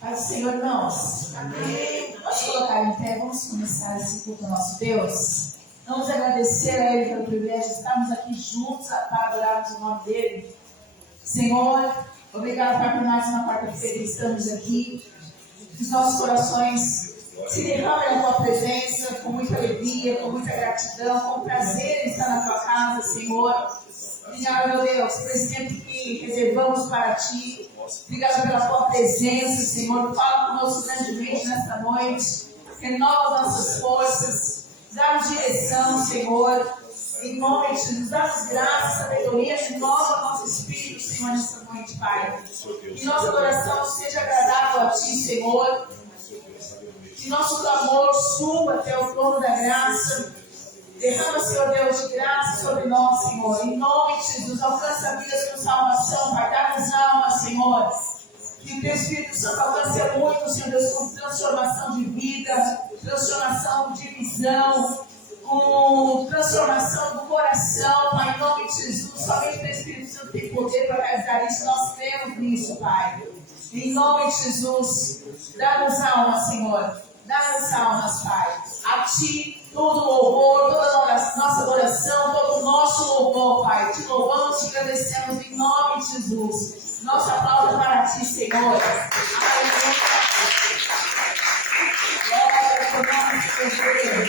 Paz do Senhor, irmãos. Amém. Vamos colocar em pé, vamos começar esse culto ao nosso Deus. Vamos agradecer a Ele pelo privilégio de estarmos aqui juntos para adorarmos o nome dEle. Senhor, obrigado por mais uma quarta-feira que estamos aqui. Que os nossos corações se derramem na Tua presença com muita alegria, com muita gratidão, com prazer em estar na Tua casa, Senhor. Obrigado, meu Deus, por esse tempo que reservamos para Ti. Obrigado pela Tua presença, Senhor. Fala conosco grandemente nesta noite. Renova as nossas forças. Dá-nos direção, Senhor. Em nome de Jesus, dá-nos graça, sabedoria. Renova nosso espírito, Senhor, nesta noite, Pai. Que nossa adoração seja agradável a Ti, Senhor. Que nosso clamor suba até o trono da graça. Derrama, Senhor Deus, de graça sobre nós, Senhor. Em nome de Jesus, alcança vidas com salvação, Pai. Dá-nos alma, Senhor. Que o Teu Espírito Santo alcance muito, Senhor Deus, com transformação de vida, transformação de visão, com transformação do coração, Pai. Em nome de Jesus, somente o Teu Espírito Santo tem poder para realizar isso. Nós cremos nisso, Pai. Em nome de Jesus, dá-nos alma, Senhor. Dá-nos almas, Pai. A Ti todo o louvor, toda a nossa adoração, todo o nosso louvor, Pai. Te louvamos, te agradecemos em nome de Jesus. Nossa aplauso para Ti, Senhor. Aleluia. Glória a Deus.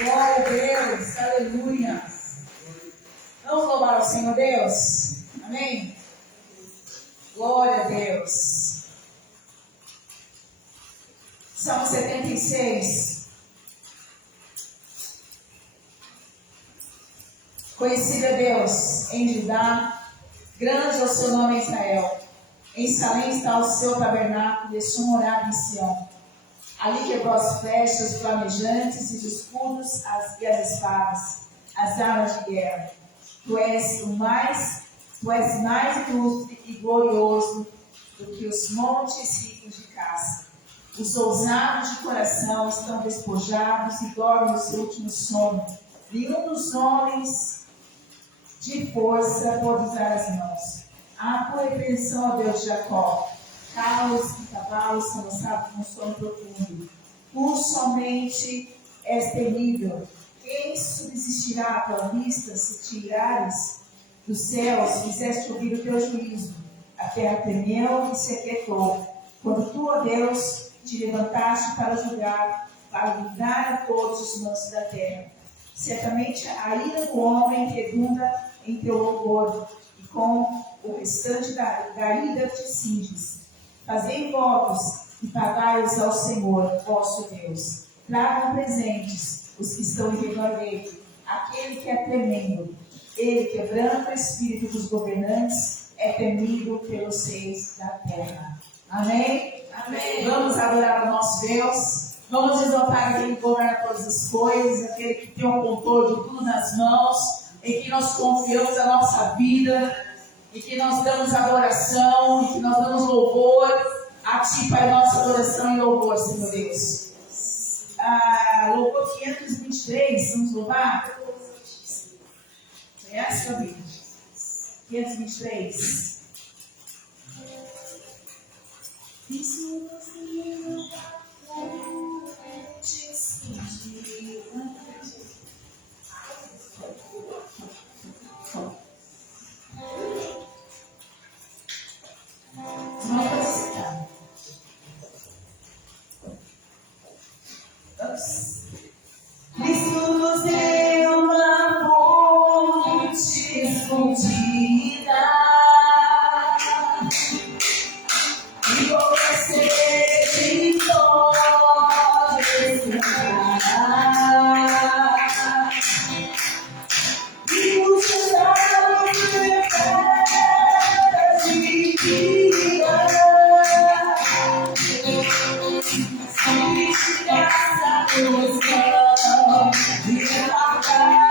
Glória a Deus. Aleluia. Vamos louvar ao Senhor Deus. Amém? Glória a Deus. Salmo 76. Conhecido é Deus em Judá, grande é o seu nome em Israel. Em Salém está o seu tabernáculo, e sua morada em Sião. Ali quebrou as flechas flamejantes e os escudos e as espadas, as armas de guerra. Tu és mais ilustre e glorioso do que os montes ricos de caça. Os ousados de coração estão despojados e dormem no seu último sono. Nenhum dos homens de força pode usar as mãos. Há por repreensão a Deus de Jacó. Carros e cavalos são lançados num sono profundo. Tu somente és terrível. Quem subsistirá à tua vista se tirares dos céus, fizeste ouvir o teu juízo? A terra tremeu e se aquietou. Quando tu, ó Deus, te levantaste para julgar, para livrar a todos os mansos da terra. Certamente a ira do homem redunda em teu louvor, e com o restante da ira te cinges. Fazei votos e pagai-os ao Senhor, vosso Deus. Tragam presentes os que estão em redor dele, aquele que é tremendo. Ele quebranta o espírito dos governantes, é temido pelos reis da terra. Amém? Amém. Vamos adorar o nosso Deus. Vamos exaltar aquele que governa todas as coisas, aquele que tem o controle de tudo nas mãos, em que nós confiamos a nossa vida, em que nós damos adoração, em que nós damos louvor a Ti, Pai, nossa adoração e louvor, Senhor Deus. Louvor 523, vamos louvar? Conhece a Bíblia? 523. Isso não pode citar. Cristo nos deu uma fonte escondida e você de pode escutar e o céu de vida se graça do céu de pagar.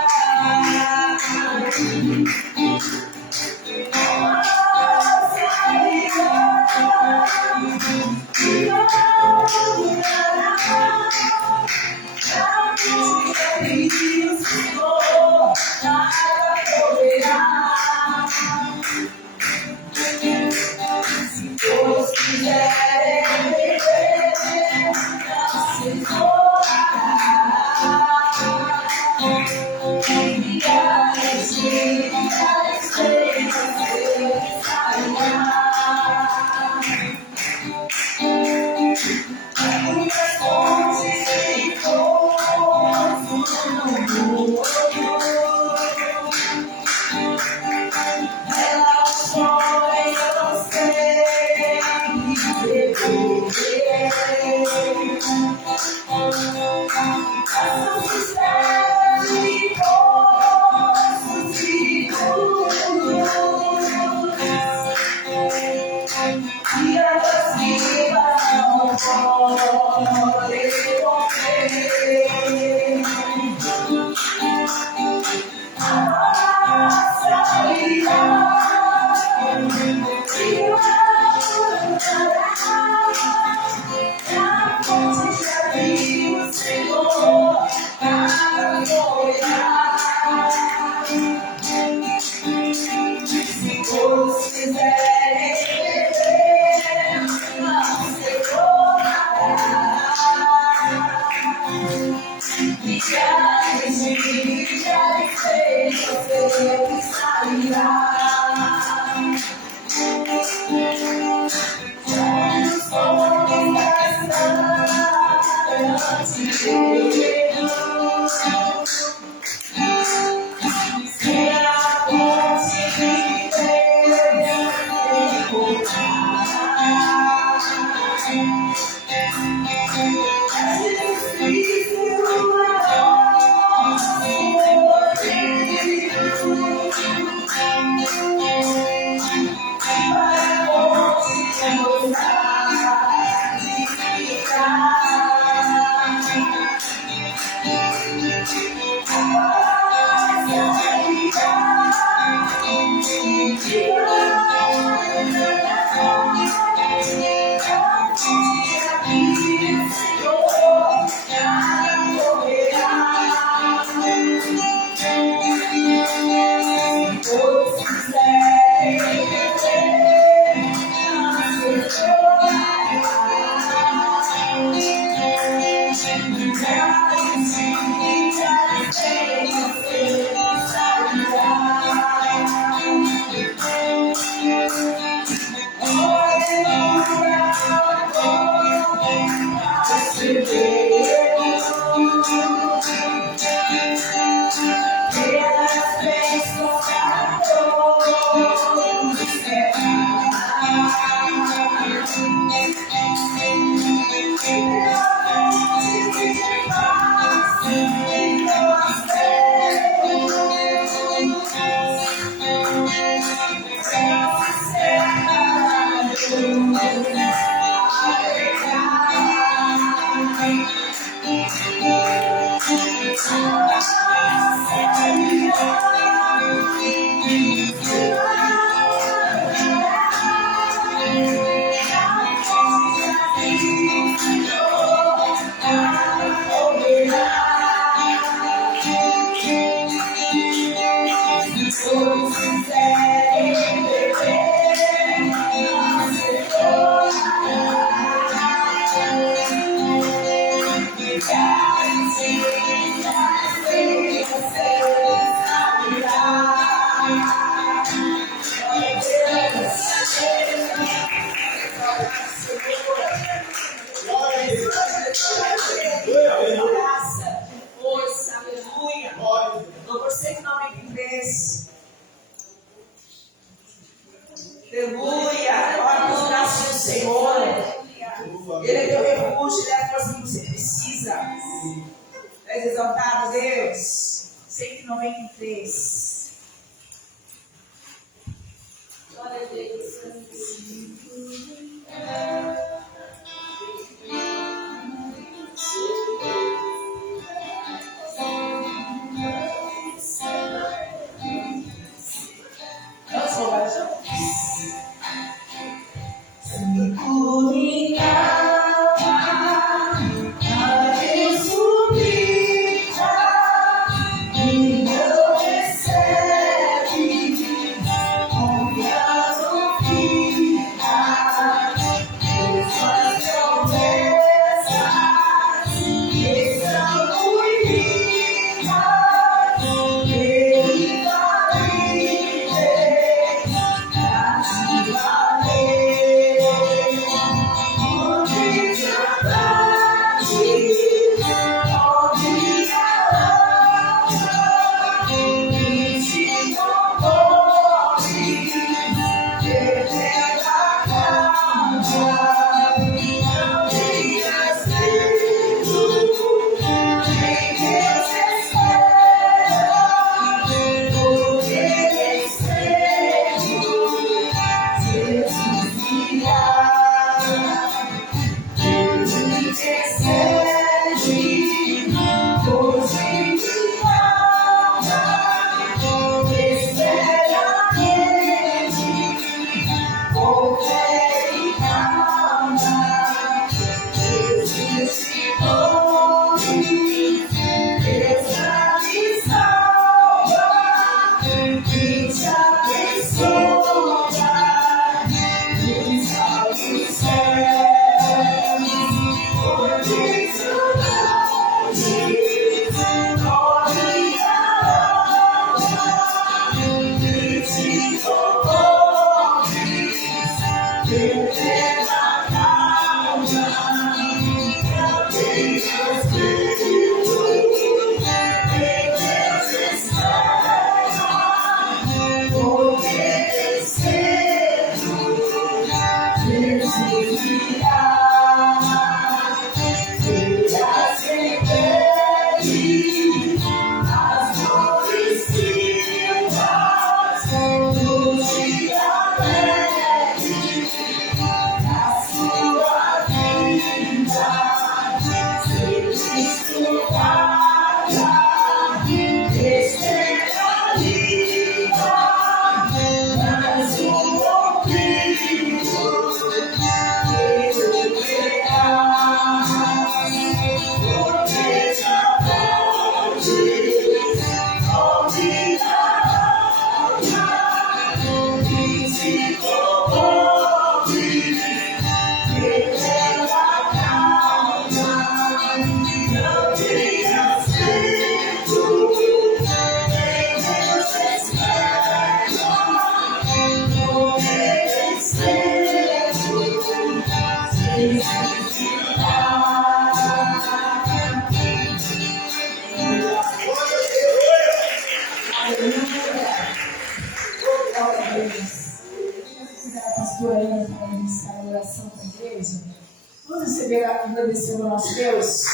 Vamos receber agradecendo ao nosso Deus.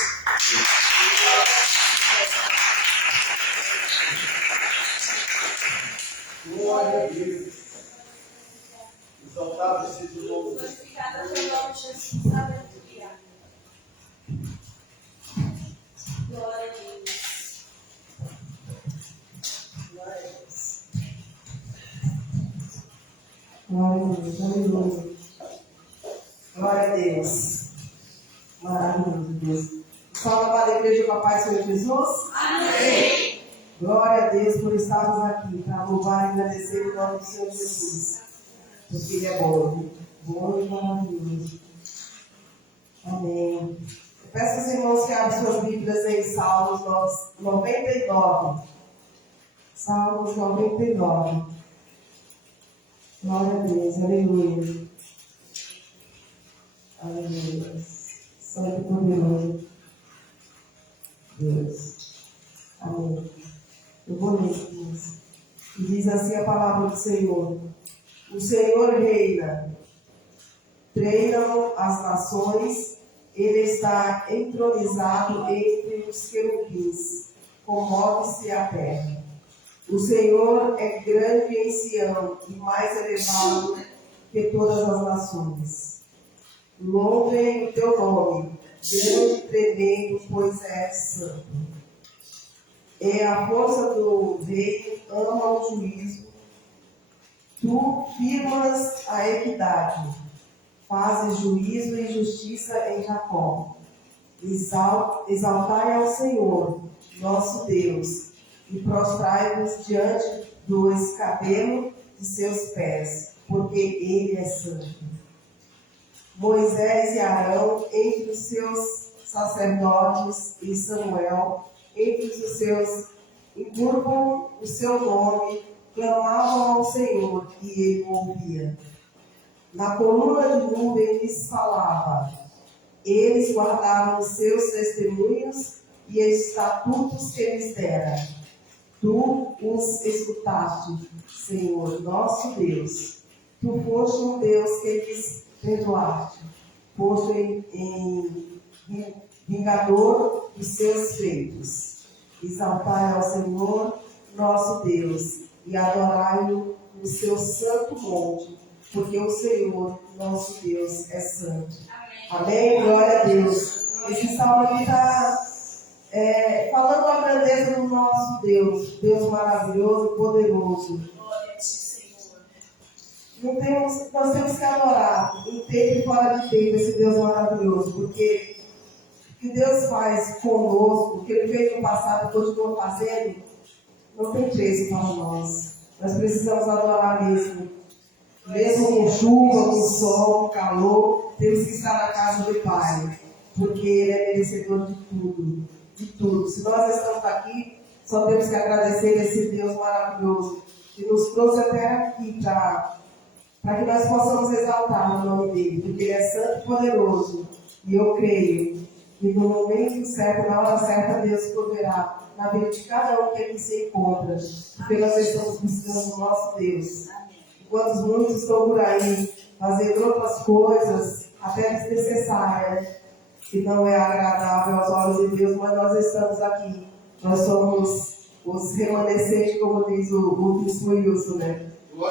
Glória a Deus. Exaltado seja o nome de Jesus. Aleluia. Glória a Deus. Glória a Deus. Aleluia. Glória a Deus. Maravilhoso, Deus. Salve para a igreja com a paz do Senhor Jesus. Amém. Glória a Deus por estarmos aqui para louvar e agradecer o nome do Senhor Jesus. Porque Ele é bom e maravilhoso. Amém. Eu peço aos irmãos que abram suas Bíblias em Salmos 99. Salmos 99. Glória a Deus, aleluia. Aleluia. Santo e poderoso Deus. Amém. Eu vou ler isso. E diz assim a palavra do Senhor. O Senhor reina. Treinam as nações. Ele está entronizado entre os querubins. Comove-se a terra. O Senhor é grande em Sião e mais elevado que todas as nações. Louvem o teu nome, grande e tremendo, pois és santo. É a força do rei, ama o juízo. Tu firmas a equidade, fazes juízo e justiça em Jacó. Exaltai ao Senhor, nosso Deus, e prostrai-vos diante do escabelo de seus pés, porque Ele é santo. Moisés e Arão entre os seus sacerdotes e Samuel entre os seus, encurvam o seu nome, clamavam ao Senhor e Ele o ouvia. Na coluna de nuvem lhes falava. Eles guardavam os seus testemunhos e estatutos que lhes dera. Tu os escutaste, Senhor, nosso Deus. Tu foste um Deus que lhes perdoaste. Foste em vingador dos seus feitos. Exaltai ao Senhor, nosso Deus, e adorai-o no seu santo monte, porque o Senhor, nosso Deus, é santo. Amém? Glória a Deus. Esse salmo aqui está falando a grandeza do nosso Deus, Deus maravilhoso e poderoso. Glória a ti, Senhor. Nós temos que adorar, em tempo e fora de tempo, esse Deus maravilhoso, porque o que Deus faz conosco, o que Ele fez no passado e continua fazendo, não tem preço para nós. Nós precisamos adorar mesmo. Mesmo com chuva, com sol, com calor, temos que estar na casa do Pai, porque Ele é merecedor de tudo, de tudo. Se nós estamos aqui, só temos que agradecer a esse Deus maravilhoso que nos trouxe até aqui para que nós possamos exaltar o dele, porque ele é santo e poderoso. E eu creio que no momento certo, na hora certa, Deus proverá na vida de cada um que aqui se encontra, porque nós estamos buscando o nosso Deus. Enquanto muitos estão por aí fazendo outras coisas, até desnecessárias, que não é agradável aos olhos de Deus, mas nós estamos aqui. Nós somos os remanescentes, como diz o bispo Wilson, né?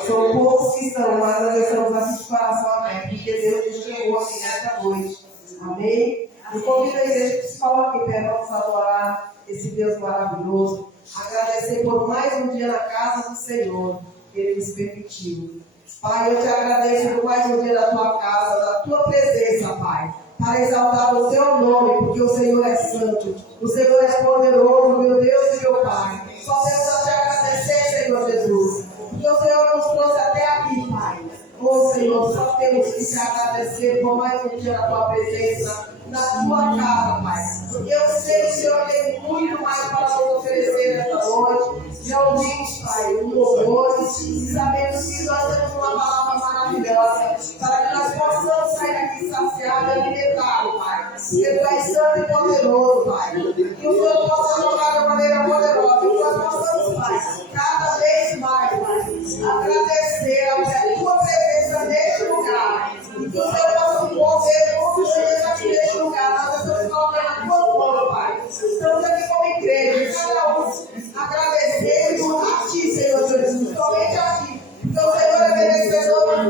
São poucos que estão, mas nós estamos aqui de coração aberto, porque Deus nos chamou aqui nesta noite. Amém? Eu convido a igreja que se coloque em pé, vamos adorar esse Deus maravilhoso, agradecer por mais um dia na casa do Senhor, que Ele nos permitiu. Pai, eu te agradeço por mais um dia na tua casa, na tua presença, Pai, para exaltar o teu nome, porque o Senhor é santo, o Senhor é poderoso, meu Deus e meu Pai. Só temos a te agradecer, Senhor Jesus, porque o Senhor nos trouxe até aqui, Pai. Ô Senhor, só temos que te agradecer por mais um dia na tua presença, na tua casa, Pai. Porque eu sei que o Senhor tem muito mais para nos oferecer nesta noite. Já ouvimos, Pai, os louvores e sabemos que nós temos uma palavra maravilhosa para que nós possamos sair aqui saciados e alimentados, Pai. Porque tu és santo e poderoso, Pai. Que o Senhor possa tocar de maneira poderosa. Que nós possamos, Pai, cada vez mais, Pai, agradecer a tua presença neste lugar. E que o Senhor possa mover muitos dias aqui neste lugar. Nós estamos colocando a tua mão, Pai. Estamos aqui como igreja, cada um agradecendo a ti, Senhor Jesus, somente a ti. Então, Senhor, é merecedor de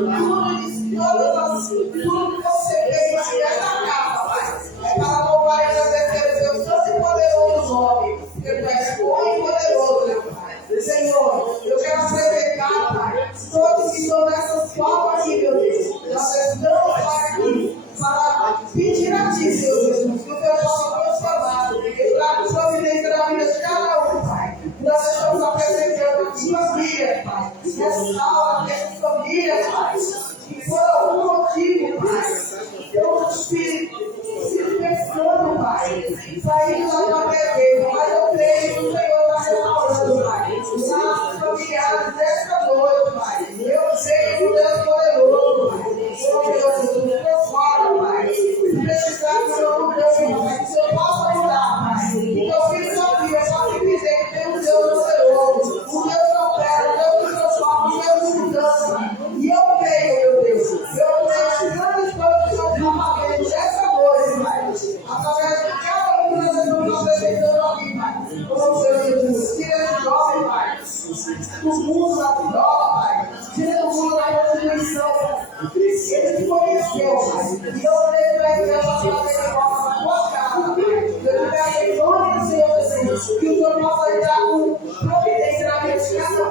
tudo que você fez nesta casa, Pai. É para louvar e agradecer o teu santo e poderoso nome, porque tu és bom e poderoso, meu Pai. Senhor, eu quero apresentar, Pai, todos que estão nessas palmas aqui, meu Deus. Nós estamos, Pai, aqui para pedir a ti, Senhor Jesus, que o teu nome transformado e traga providência na vida de cada um, Pai. Nós estamos apresentando a tua família, Pai. Restaura essas famílias, Pai. E por algum motivo, Pai, teu Espírito se pensando, Pai, saindo da tua presença, mas eu creio que o Senhor está restaurando, Pai. Os nossos familiares desta noite, Pai. Eu sei que o Deus é poderoso, Pai. Oh, Deus, Jesus, transforma, Pai. Se precisar do Senhor, Pai, que o Senhor possa mudar, Pai. E meu filho sabia, só que dizer que tem um Deus poderoso, um Deus que opera, um Deus que transforma, um Deus que mudança. E eu creio, meu Deus, eu creio que grandes coisas que nós estamos fazendo essa noite, Pai. Através de cada um que nós estamos apresentando aqui, Pai. Oh, Senhor Jesus, tira esse jovem, Pai, do mundo da droga, Pai. Tira do mundo da prostituição, Pai. Ele te conheceu, Pai. E eu creio que vai ter uma família na tua casa, Pai. Eu peço em nome do Senhor Jesus, que o Senhor possa entrar com providência na vida de cada um,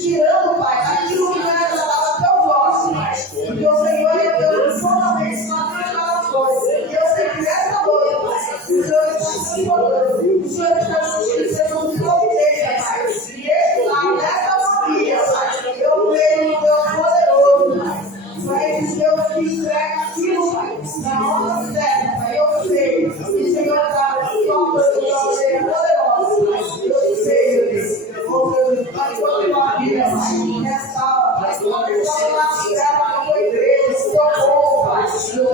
tirando, Pai, aquilo que não é agradável até o vosso, Pai. Porque o Senhor é Deus, solamente nas coisas. E eu sei que nessa noite, Pai, o Senhor está se importando. O Senhor está sendo com providência, Pai. E esse lá, nessa família, Pai, eu creio no Deus poderoso, Pai. Pai, Deus que entrega aquilo, Pai, na hora certa, Pai. Eu sei que o Senhor está tocando de uma maneira poderosa, Pai. Eu sei, meu Deus. Oh, Deus, Pai, toda a tua vida, Pai. Restaura, Pai. Toda a tua terra, a tua igreja, o teu povo, Pai. Eu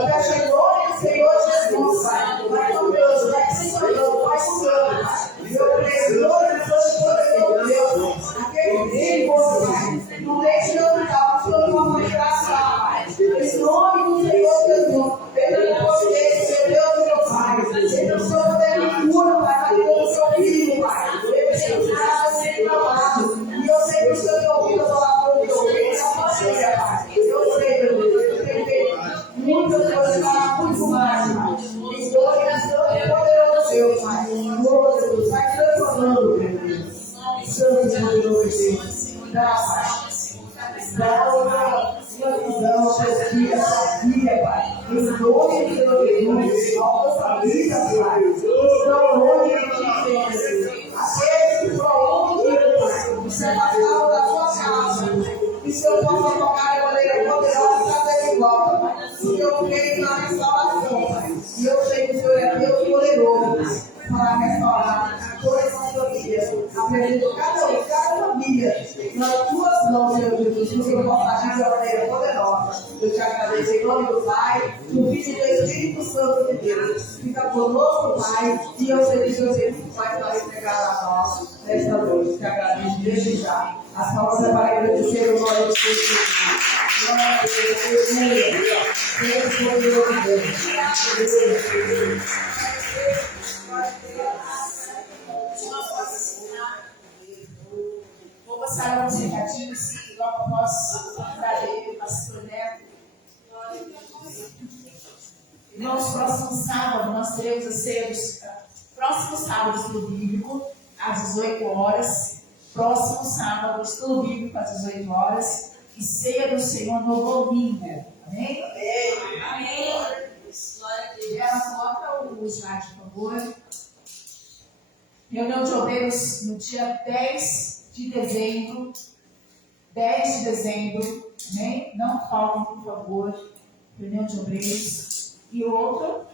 peço em nome do Senhor Jesus, Pai. Vai com Deus, vai Senhor, vai com Deus, Pai. Eu creio, glória a Deus, Deus. Aquele bem, Pai. Não deixe de andar, o Senhor não vai graçar, Pai. Em nome do Senhor Jesus, pela providência, meu Deus e meu Pai. Pelo seu poder de cura, Pai, na vida do seu filho, Pai. Eu tenho nada sem amado. E eu sei que o Senhor tem ouvido a palavra do teu reino, a família, Pai. Eu sei, meu Deus, eu tenho feito muitas coisas para muito mais, Pai. Em glória a Deus e poderoso Deus, Pai. Glória a Deus, vai transformando, meu Deus. Santo e poderoso Deus. Graças. Dá uma visão, pesquisa, família, Pai. Em nome de Jesus, alta família, Pai. Estão longe de ti, Senhor. Aqueles que foram longe de ti, Pai. Se afastaram da sua casa. Que o Senhor possa tocar de maneira poderosa e trazer de volta, Pai. Porque eu creio na restauração, Pai. E eu sei que o Senhor é Deus poderoso, Pai, para restaurar todas as famílias. Apresento cada família nas tuas mãos, Senhor Jesus, que o Senhor possa agir de uma maneira poderosa. Eu te te agradeço em nome do Pai, do Filho e do Espírito Santo de Deus. Fica conosco, Pai, e eu sei que Deus tem muito mais para entregar a nós nesta noite. Te agradeço desde já. As palavras é para agradecer o nome de Jesus. Glória a Deus, aleluia. Deus poderoso Deus. Vou passar alguns recadinhos e logo após dar ele o pastor Neto. Irmãos, próximo sábado nós teremos a ceia próximo sábado estudo bíblico às 18 horas. Próximo sábado estudo bíblico às 18 horas e ceia do Senhor no domingo. Amém? Amém. Glória a Deus. Ela coloca o slide, por favor. Reunião de obreiros no dia 10 de dezembro. 10 de dezembro. Amém? Não faltem, por favor. Reunião de obreiros. E outra,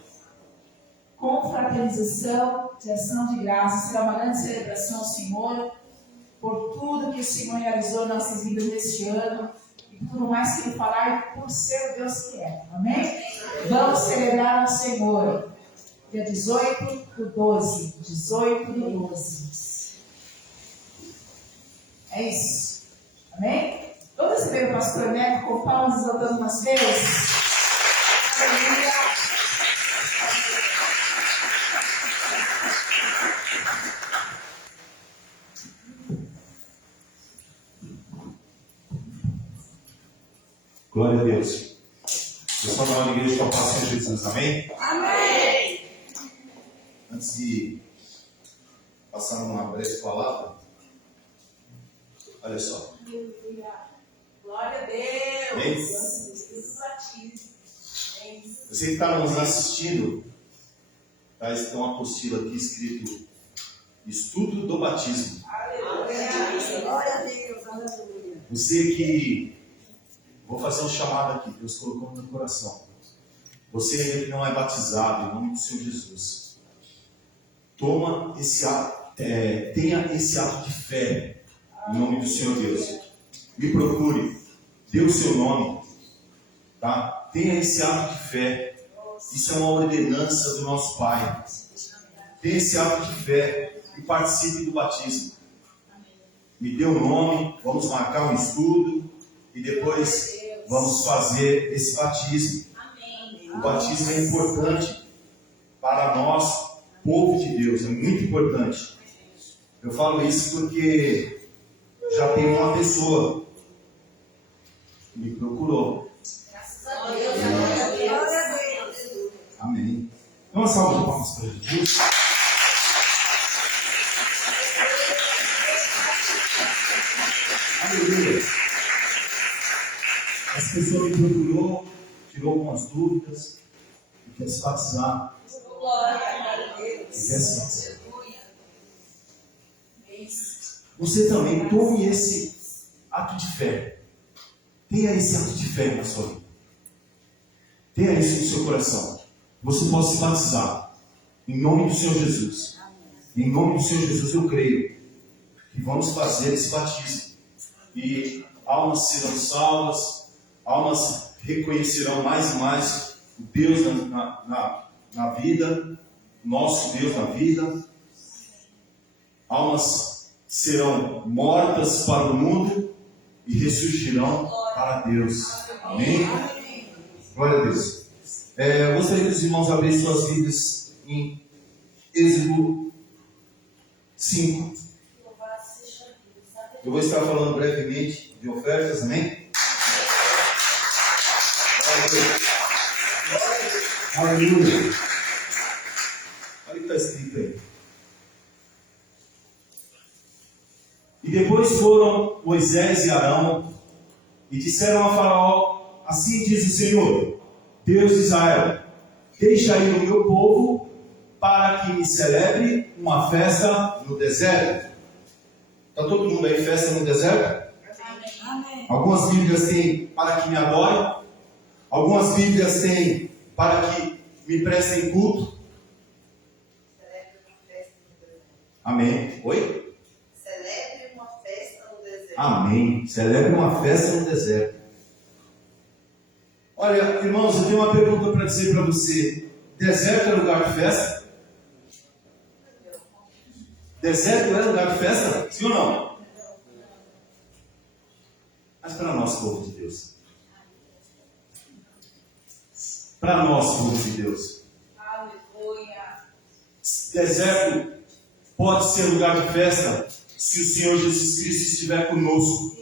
confraternização de ação de graças. Será uma grande celebração ao Senhor por tudo que o Senhor realizou em nossas vidas neste ano e por tudo mais que Ele falar por ser o Deus que é. Amém? Vamos celebrar ao Senhor. Dia 18 do 12. 18 do 12. É isso. Amém? Vamos receber o pastor Neto com palmas exaltando umas vezes. Aleluia. Glória a Deus. Pessoal da nossa igreja, com a paz de Jesus, amém? Amém. Antes de passar uma breve palavra, olha só. Glória a Deus. Amém? Jesus batiza. Você que está nos assistindo, tá, tem uma apostila aqui escrito Estudo do Batismo. Glória a Deus. Aleluia. Você que, vou fazer um chamado aqui, Deus colocou no meu coração. Você que não é batizado em nome do Senhor Jesus, toma esse ato, tenha esse ato de fé em nome do Senhor Deus. Me procure, dê o seu nome, tá? Tenha esse ato de fé. Isso é uma ordenança do nosso Pai. Tenha esse ato de fé e participe do batismo. Me dê o nome, vamos marcar um estudo e depois vamos fazer esse batismo. O batismo é importante para nós, povo de Deus, é muito importante. Eu falo isso porque já tem uma pessoa que me procurou. Graças a Deus. Glória a Deus. Amém. Então, uma salva de palmas para Jesus. Aleluia. Essa pessoa me procurou, tirou algumas dúvidas e quer se batizar. Glória a Deus. E quer se batizar. Você também tome esse ato de fé. Tenha esse ato de fé na sua vida. Tenha isso no seu coração. Você pode se batizar. Em nome do Senhor Jesus. Em nome do Senhor Jesus eu creio que vamos fazer esse batismo. E almas serão salvas. Almas reconhecerão mais e mais o Deus na vida. Nosso Deus na vida. Almas serão mortas para o mundo e ressurgirão para Deus. Amém? Glória a Deus. Gostaria que os irmãos abrissem suas Bíblias em Êxodo 5. Eu vou estar falando brevemente de ofertas, amém? Aleluia. Olha o que está escrito aí. E depois foram Moisés e Arão e disseram a Faraó: assim diz o Senhor, Deus de Israel, deixa ir o meu povo para que me celebre uma festa no deserto. Está todo mundo aí, festa no deserto? Amém. Algumas Bíblias têm para que me adorem, algumas Bíblias têm para que me prestem culto. Amém. Oi? Celebre uma festa no deserto. Amém. Celebre uma festa no deserto. Olha, irmãos, eu tenho uma pergunta para dizer para você. Deserto é lugar de festa? Deserto é lugar de festa? Sim ou não? Mas para nós, povo de Deus. Para nós, povo de Deus. Aleluia. Deserto pode ser lugar de festa se o Senhor Jesus Cristo estiver conosco.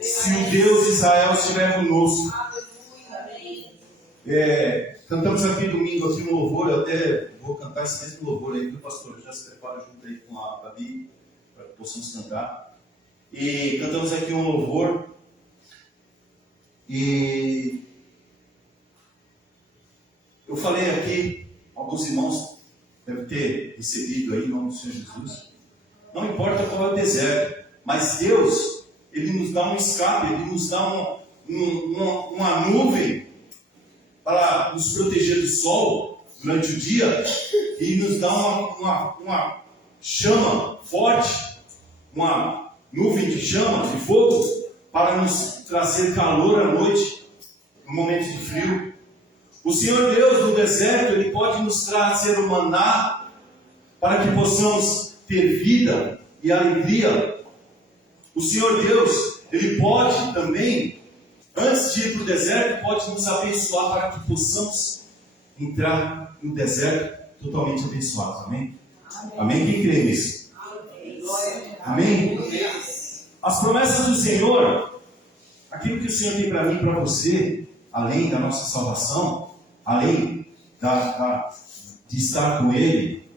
Se o Deus de Israel estiver conosco. Cantamos aqui domingo, aqui no louvor, eu até vou cantar esse mesmo louvor aí, que o pastor já se prepara junto aí com a Gabi, para que possamos cantar. E cantamos aqui um louvor, e eu falei aqui, alguns irmãos devem ter recebido aí em nome do Senhor Jesus. Não importa qual é o deserto, mas Deus, Ele nos dá um escape, Ele nos dá uma nuvem para nos proteger do sol durante o dia e nos dá uma chama forte, uma nuvem de chama, de fogo, para nos trazer calor à noite, no momento de frio. O Senhor Deus no deserto, Ele pode nos trazer o maná para que possamos ter vida e alegria. O Senhor Deus, Ele pode também, antes de ir para o deserto, pode nos abençoar para que possamos entrar no deserto totalmente abençoados. Amém? Amém? Quem crê nisso? Amém? As promessas do Senhor, aquilo que o Senhor tem para mim e para você, além da nossa salvação, além de estar com Ele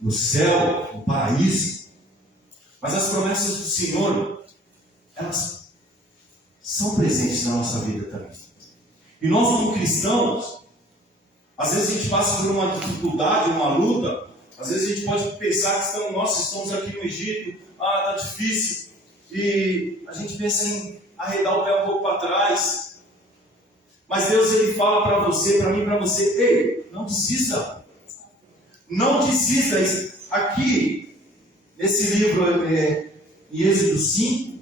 no céu, no paraíso, mas as promessas do Senhor, elas são presentes na nossa vida também. E nós, como cristãos, às vezes a gente passa por uma dificuldade, uma luta, às vezes a gente pode pensar que nós estamos aqui no Egito, está difícil, e a gente pensa em arredar o pé um pouco para trás. Mas Deus, Ele fala para você, para mim, para você: ei, não desista. Não desista. Aqui, nesse livro, em Êxodo 5,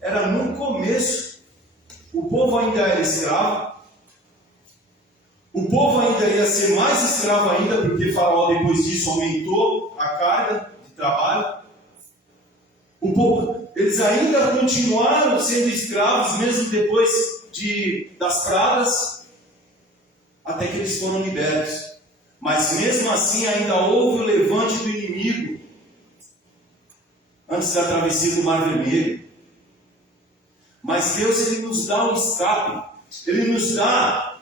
era no começo. O povo ainda era escravo. O povo ainda ia ser mais escravo ainda, porque Faraó, depois disso, aumentou a carga de trabalho. O povo, eles ainda continuaram sendo escravos, mesmo depois das pragas, até que eles foram libertos. Mas mesmo assim ainda houve o levante do inimigo antes da travessia do Mar Vermelho. Mas Deus, Ele nos dá um escape. Ele nos dá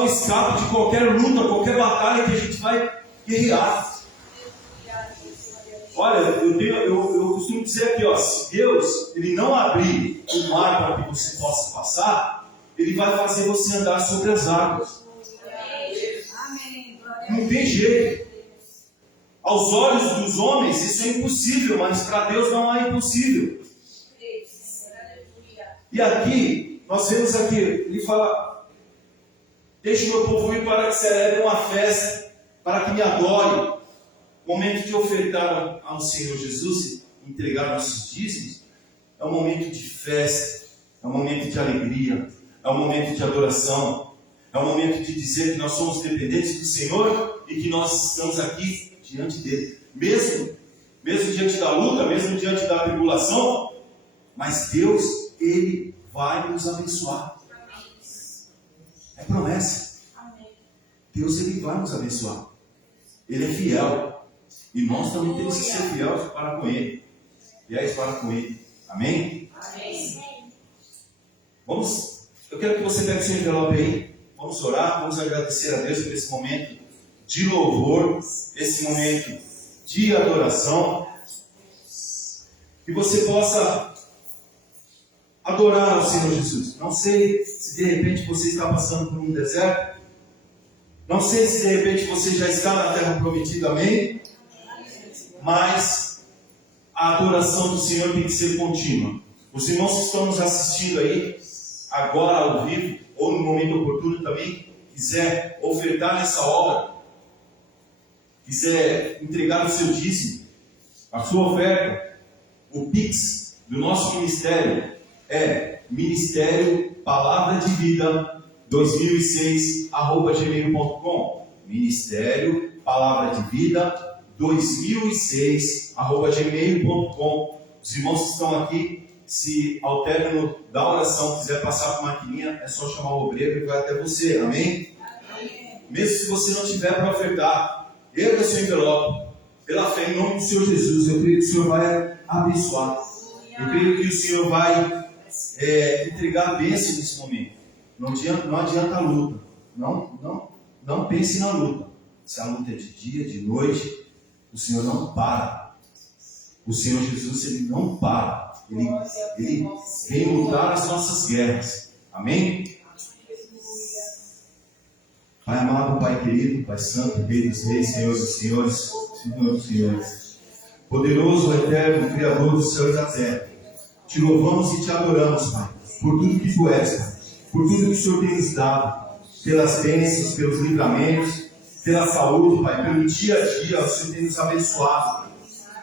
o escape de qualquer luta, qualquer batalha que a gente vai guerrear. Olha, eu costumo dizer aqui, se Deus, Ele não abrir o mar para que você possa passar, Ele vai fazer você andar sobre as águas. Não tem jeito. Aos olhos dos homens isso é impossível, mas para Deus não é impossível. E aqui, nós vemos aqui, Ele fala: deixe o meu povo ir para que celebre uma festa, para que me adore. Momento de ofertar ao Senhor Jesus, entregar nossos dízimos, é um momento de festa, é um momento de alegria, é um momento de adoração, é um momento de dizer que nós somos dependentes do Senhor e que nós estamos aqui diante dele, mesmo diante da luta, mesmo diante da tribulação, mas Deus, Ele vai nos abençoar. É promessa. Deus, Ele vai nos abençoar. Ele é fiel. E nós também temos que ser fiéis para com Ele. Fiéis para com Ele. Amém? Amém. Eu quero que você pegue seu envelope aí. Vamos orar, vamos agradecer a Deus por esse momento de louvor, esse momento de adoração. Que você possa adorar ao Senhor Jesus. Não sei se de repente você está passando por um deserto. Não sei se de repente você já está na terra prometida, amém? Mas a adoração do Senhor tem que ser contínua. Os irmãos que estão nos assistindo aí, agora ao vivo, ou no momento oportuno também, quiser ofertar nessa obra, quiser entregar o seu dízimo, a sua oferta, o Pix do nosso ministério é Ministério Palavra de Vida 2006@gmail.com. Ministério Palavra de Vida 2006@gmail.com. Os irmãos que estão aqui, se ao término da oração quiser passar por uma maquininha, é só chamar o obreiro e vai até você, amém? Mesmo se você não tiver para ofertar, erga seu envelope, pela fé em nome do Senhor Jesus. Eu creio que o Senhor vai abençoar, eu creio que o Senhor vai entregar bênção nesse momento. Não adianta a luta, não pense na luta. Se a luta é de dia, de noite, o Senhor não para. O Senhor Jesus, Ele não para. Ele vem lutar as nossas guerras. Amém? Pai amado, Pai querido, Pai santo, Rei dos reis, Senhor dos senhores, Senhor dos senhores. Poderoso, eterno, Criador dos céus e da terra. Te louvamos e te adoramos, Pai, por tudo que Tu és, Pai. Por tudo que o Senhor tem nos dado. Pelas bênçãos, pelos livramentos, pela saúde, Pai, pelo dia a dia, o Senhor tem nos abençoado.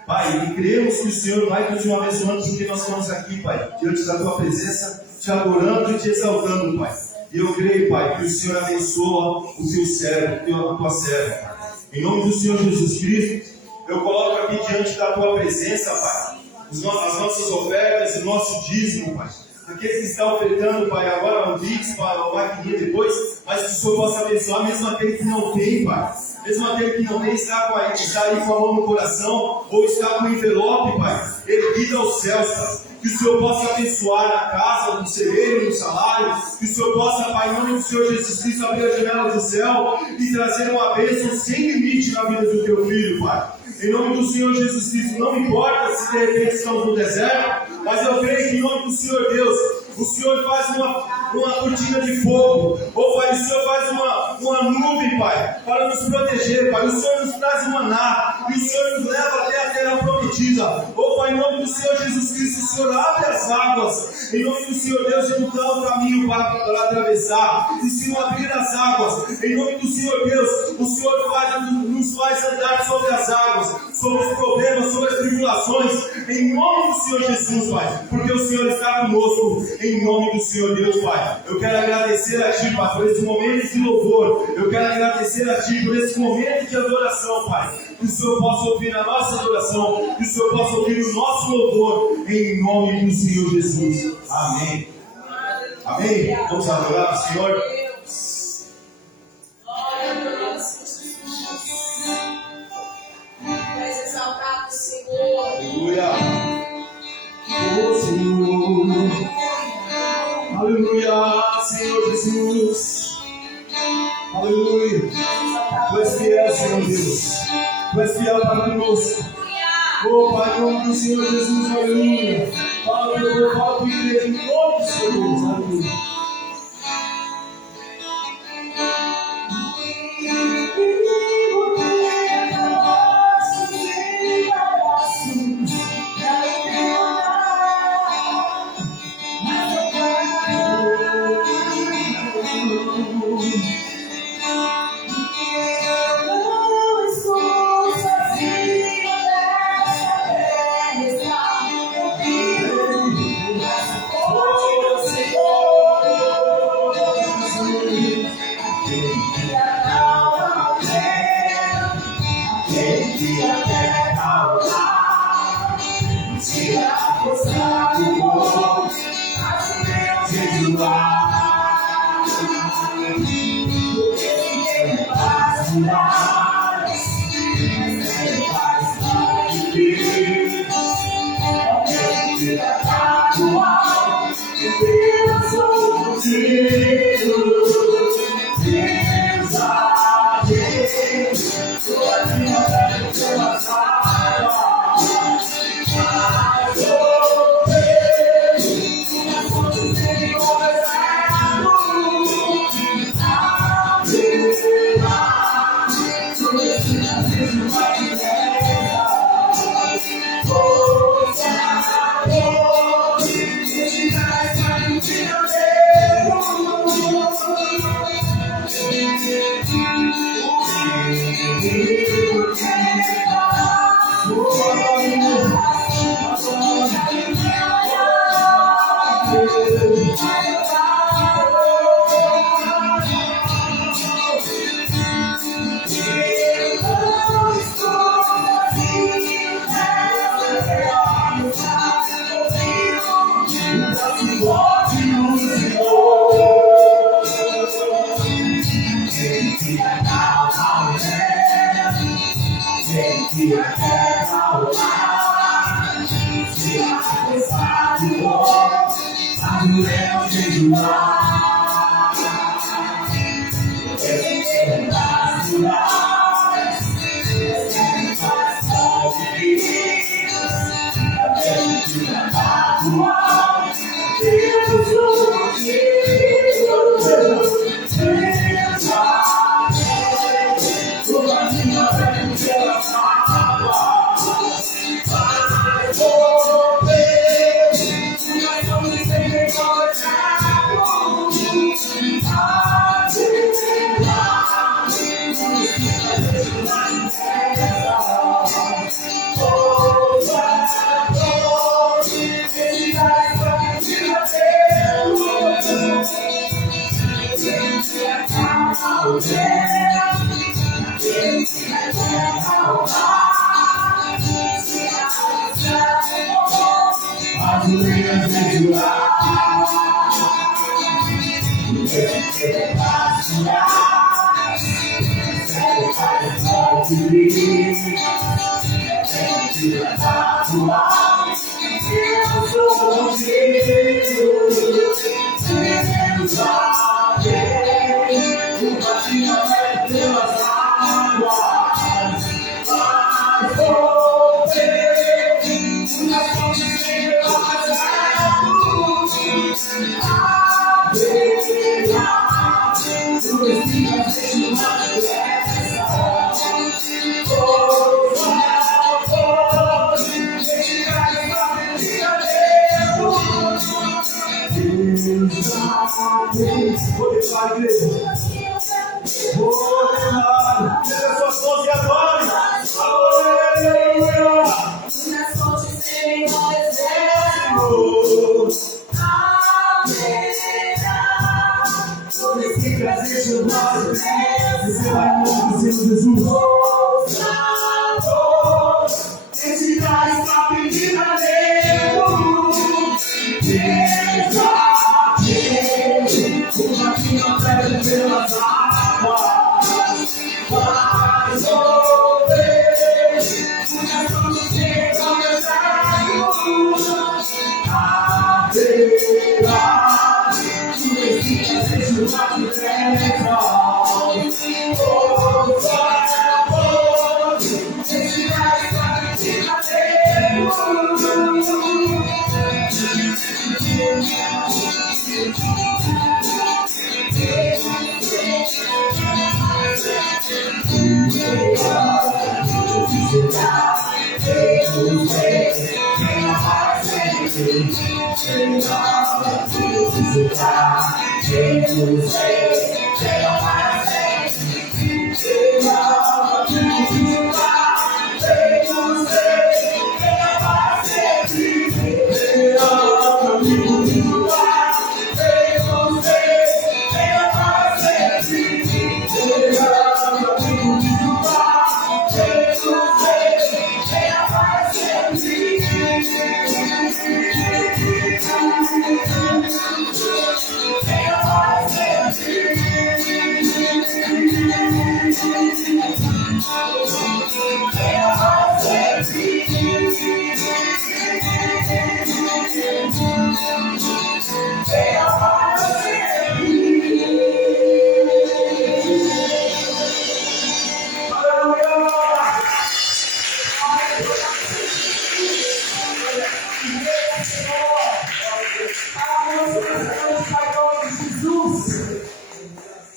Pai, e cremos que o Senhor vai continuar abençoando, porque nós estamos aqui, Pai, diante da Tua presença, te adorando e te exaltando, Pai. E eu creio, Pai, que o Senhor abençoa o Teu servo, a Tua serva, Pai. Em nome do Senhor Jesus Cristo, eu coloco aqui diante da Tua presença, Pai, as nossas ofertas e o nosso dízimo, Pai. Aqueles que estão ofertando, Pai, agora o Pix, para a maquininha depois, mas que o Senhor possa abençoar mesmo aquele que não tem, Pai. Mesmo aquele que não tem, está aí com a mão no coração, ou está com o envelope, Pai, erguido aos céus, Pai. Que o Senhor possa abençoar na casa, no celeiro, no salário. Que o Senhor possa, Pai, em nome do Senhor Jesus Cristo, abrir as janelas do céu e trazer uma bênção sem limite na vida do Teu filho, Pai. Em nome do Senhor Jesus Cristo, não importa se de repente estamos no deserto, mas eu creio que em nome do Senhor Deus, o Senhor faz uma cortina de fogo, ou Pai, o Senhor faz uma nuvem, Pai, para nos proteger, Pai. O Senhor nos traz um maná, e o Senhor nos leva até a terra prometida. Ou Pai, em nome do Senhor Jesus Cristo, o Senhor abre as águas, em nome do Senhor Deus, e nos dá o caminho para atravessar. E se não abrir as águas, em nome do Senhor Deus, o Senhor nos faz andar sobre as águas, sobre os problemas, sobre as tribulações, em nome do Senhor Jesus, Pai, porque o Senhor está conosco, em nome do Senhor Deus, Pai. Eu quero agradecer a Ti, Pai, por esse momento de louvor. Eu quero agradecer a Ti por esse momento de adoração, Pai. Que o Senhor possa ouvir a nossa adoração, que o Senhor possa ouvir o nosso louvor, em nome do Senhor Jesus. Amém. Amém. Vamos adorar o Senhor. Glória a Deus. És exaltado, Senhor. Aleluia. Oh, Senhor. Aleluia, Senhor Jesus. Aleluia. Tu és fiel, Senhor Deus. Tu és fiel para conosco. Oh, Pai, em nome do Senhor Jesus, aleluia. Fala, meu Deus, fala com a igreja, em nome do Senhor Deus, aleluia.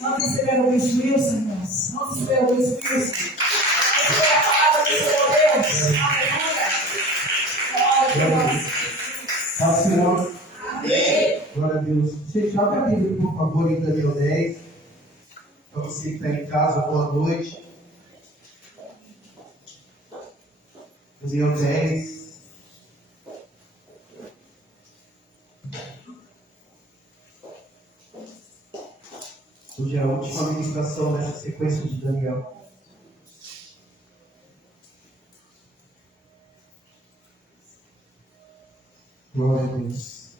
Vamos receber o Luiz Wilson, irmãos. Vamos receber o Luiz Wilson. Vamos receber a palavra do Senhor Deus. Aleluia. Glória a Deus. Paz do Senhor. Amém. Glória a Deus. Gente, abre a Bíblia, por favor, em Daniel 10. Para você que está em casa, boa noite. Daniel 10. Hoje é a última ministração dessa sequência de Daniel. Glória a Deus.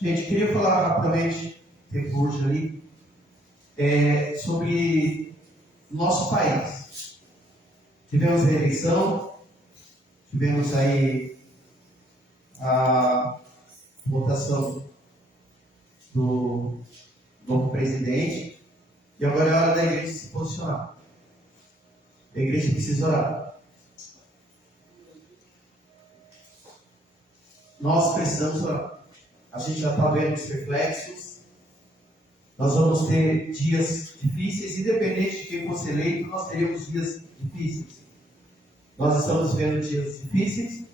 Gente, queria falar rapidamente, tempo hoje ali, sobre nosso país. Tivemos reeleição, tivemos aí votação do novo presidente. E agora é hora da igreja se posicionar. A igreja precisa orar. Nós precisamos orar. A gente já está vendo os reflexos. Nós vamos ter dias difíceis, independente de quem fosse eleito, nós teremos dias difíceis. Nós estamos vendo dias difíceis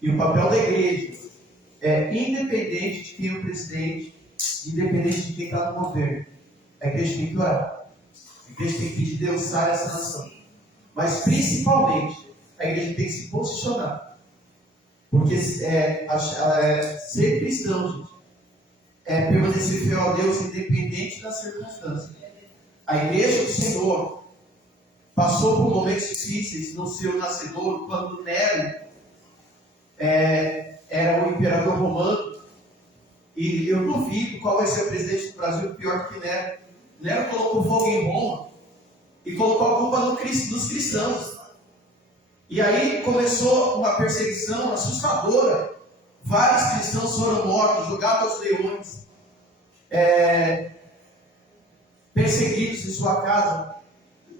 e o papel da igreja é, independente de quem é o presidente, independente de quem está no governo, a igreja tem que orar. A igreja tem que pedir Deus sare essa nação. Mas principalmente, a igreja tem que se posicionar. Porque ser cristão, gente, é permanecer fiel a Deus independente das circunstâncias. A igreja do Senhor passou por momentos difíceis no seu nascedor, quando Nero era o imperador romano. E eu duvido qual vai ser o presidente do Brasil pior que Nero. Nero colocou fogo em Roma e colocou a culpa dos cristãos. E aí começou uma perseguição assustadora. Vários cristãos foram mortos, jogados aos leões, perseguidos em sua casa.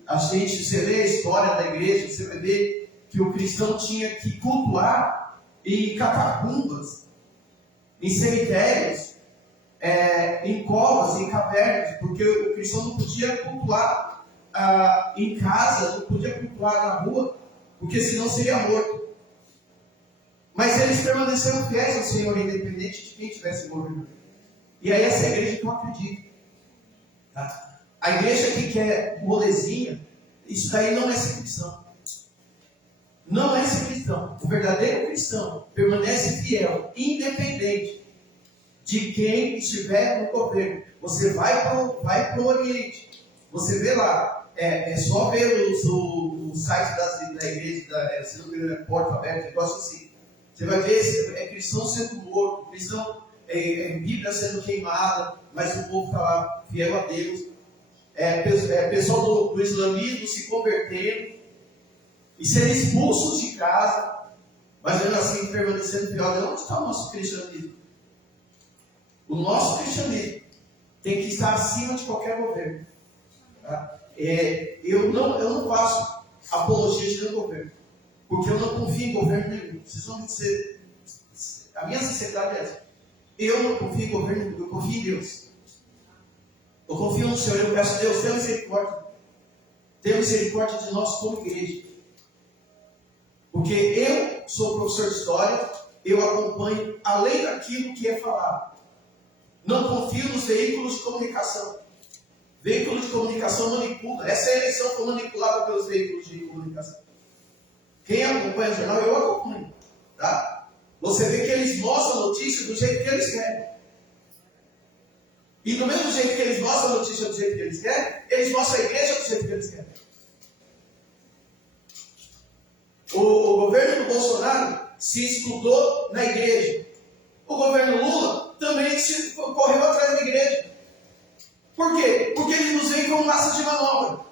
Você lê a história da igreja, você vai ver que o cristão tinha que cultuar em catacumbas, em cemitérios, em covas, em cavernas, porque o cristão não podia cultuar em casa, não podia cultuar na rua, porque senão seria morto. Mas eles permaneceram fiéis ao Senhor, independente de quem estivesse governando. E aí essa igreja que eu acredito. Tá? A igreja que quer molezinha, isso daí não é ser cristão. Não é ser cristão. O verdadeiro cristão permanece fiel, independente de quem estiver no governo. Você vai para o Oriente, você vê lá, é só ver o site da igreja, se não me engano, Porta Aberta, negócio assim. Você vai ver cristão sendo morto, cristão, Bíblia sendo queimada, mas o povo está lá fiel a Deus. Pessoal do islamismo se convertendo e sendo expulsos de casa, mas mesmo assim permanecendo fiel a Deus. Onde está o nosso cristianismo? O nosso cristianismo tem que estar acima de qualquer governo. Tá? Eu não faço apologia de nenhum governo, porque eu não confio em governo nenhum. Vocês vão me dizer, a minha sinceridade é essa. Eu não confio em governo nenhum, eu confio em Deus. Eu confio no Senhor, eu peço a Deus, tenha misericórdia. Tenha misericórdia de nós como igreja. Porque eu sou professor de história, eu acompanho além daquilo que é falado. Não confio nos veículos de comunicação. Veículos de comunicação manipulam. Essa eleição foi manipulada pelos veículos de comunicação. Quem acompanha o jornal, eu acompanho. Tá? Você vê que eles mostram a notícia do jeito que eles querem. E do mesmo jeito que eles mostram a notícia do jeito que eles querem, eles mostram a igreja do jeito que eles querem. O governo do Bolsonaro se estudou na igreja. O governo Lula também correu atrás da igreja. Por quê? Porque eles nos veem como massa de manobra.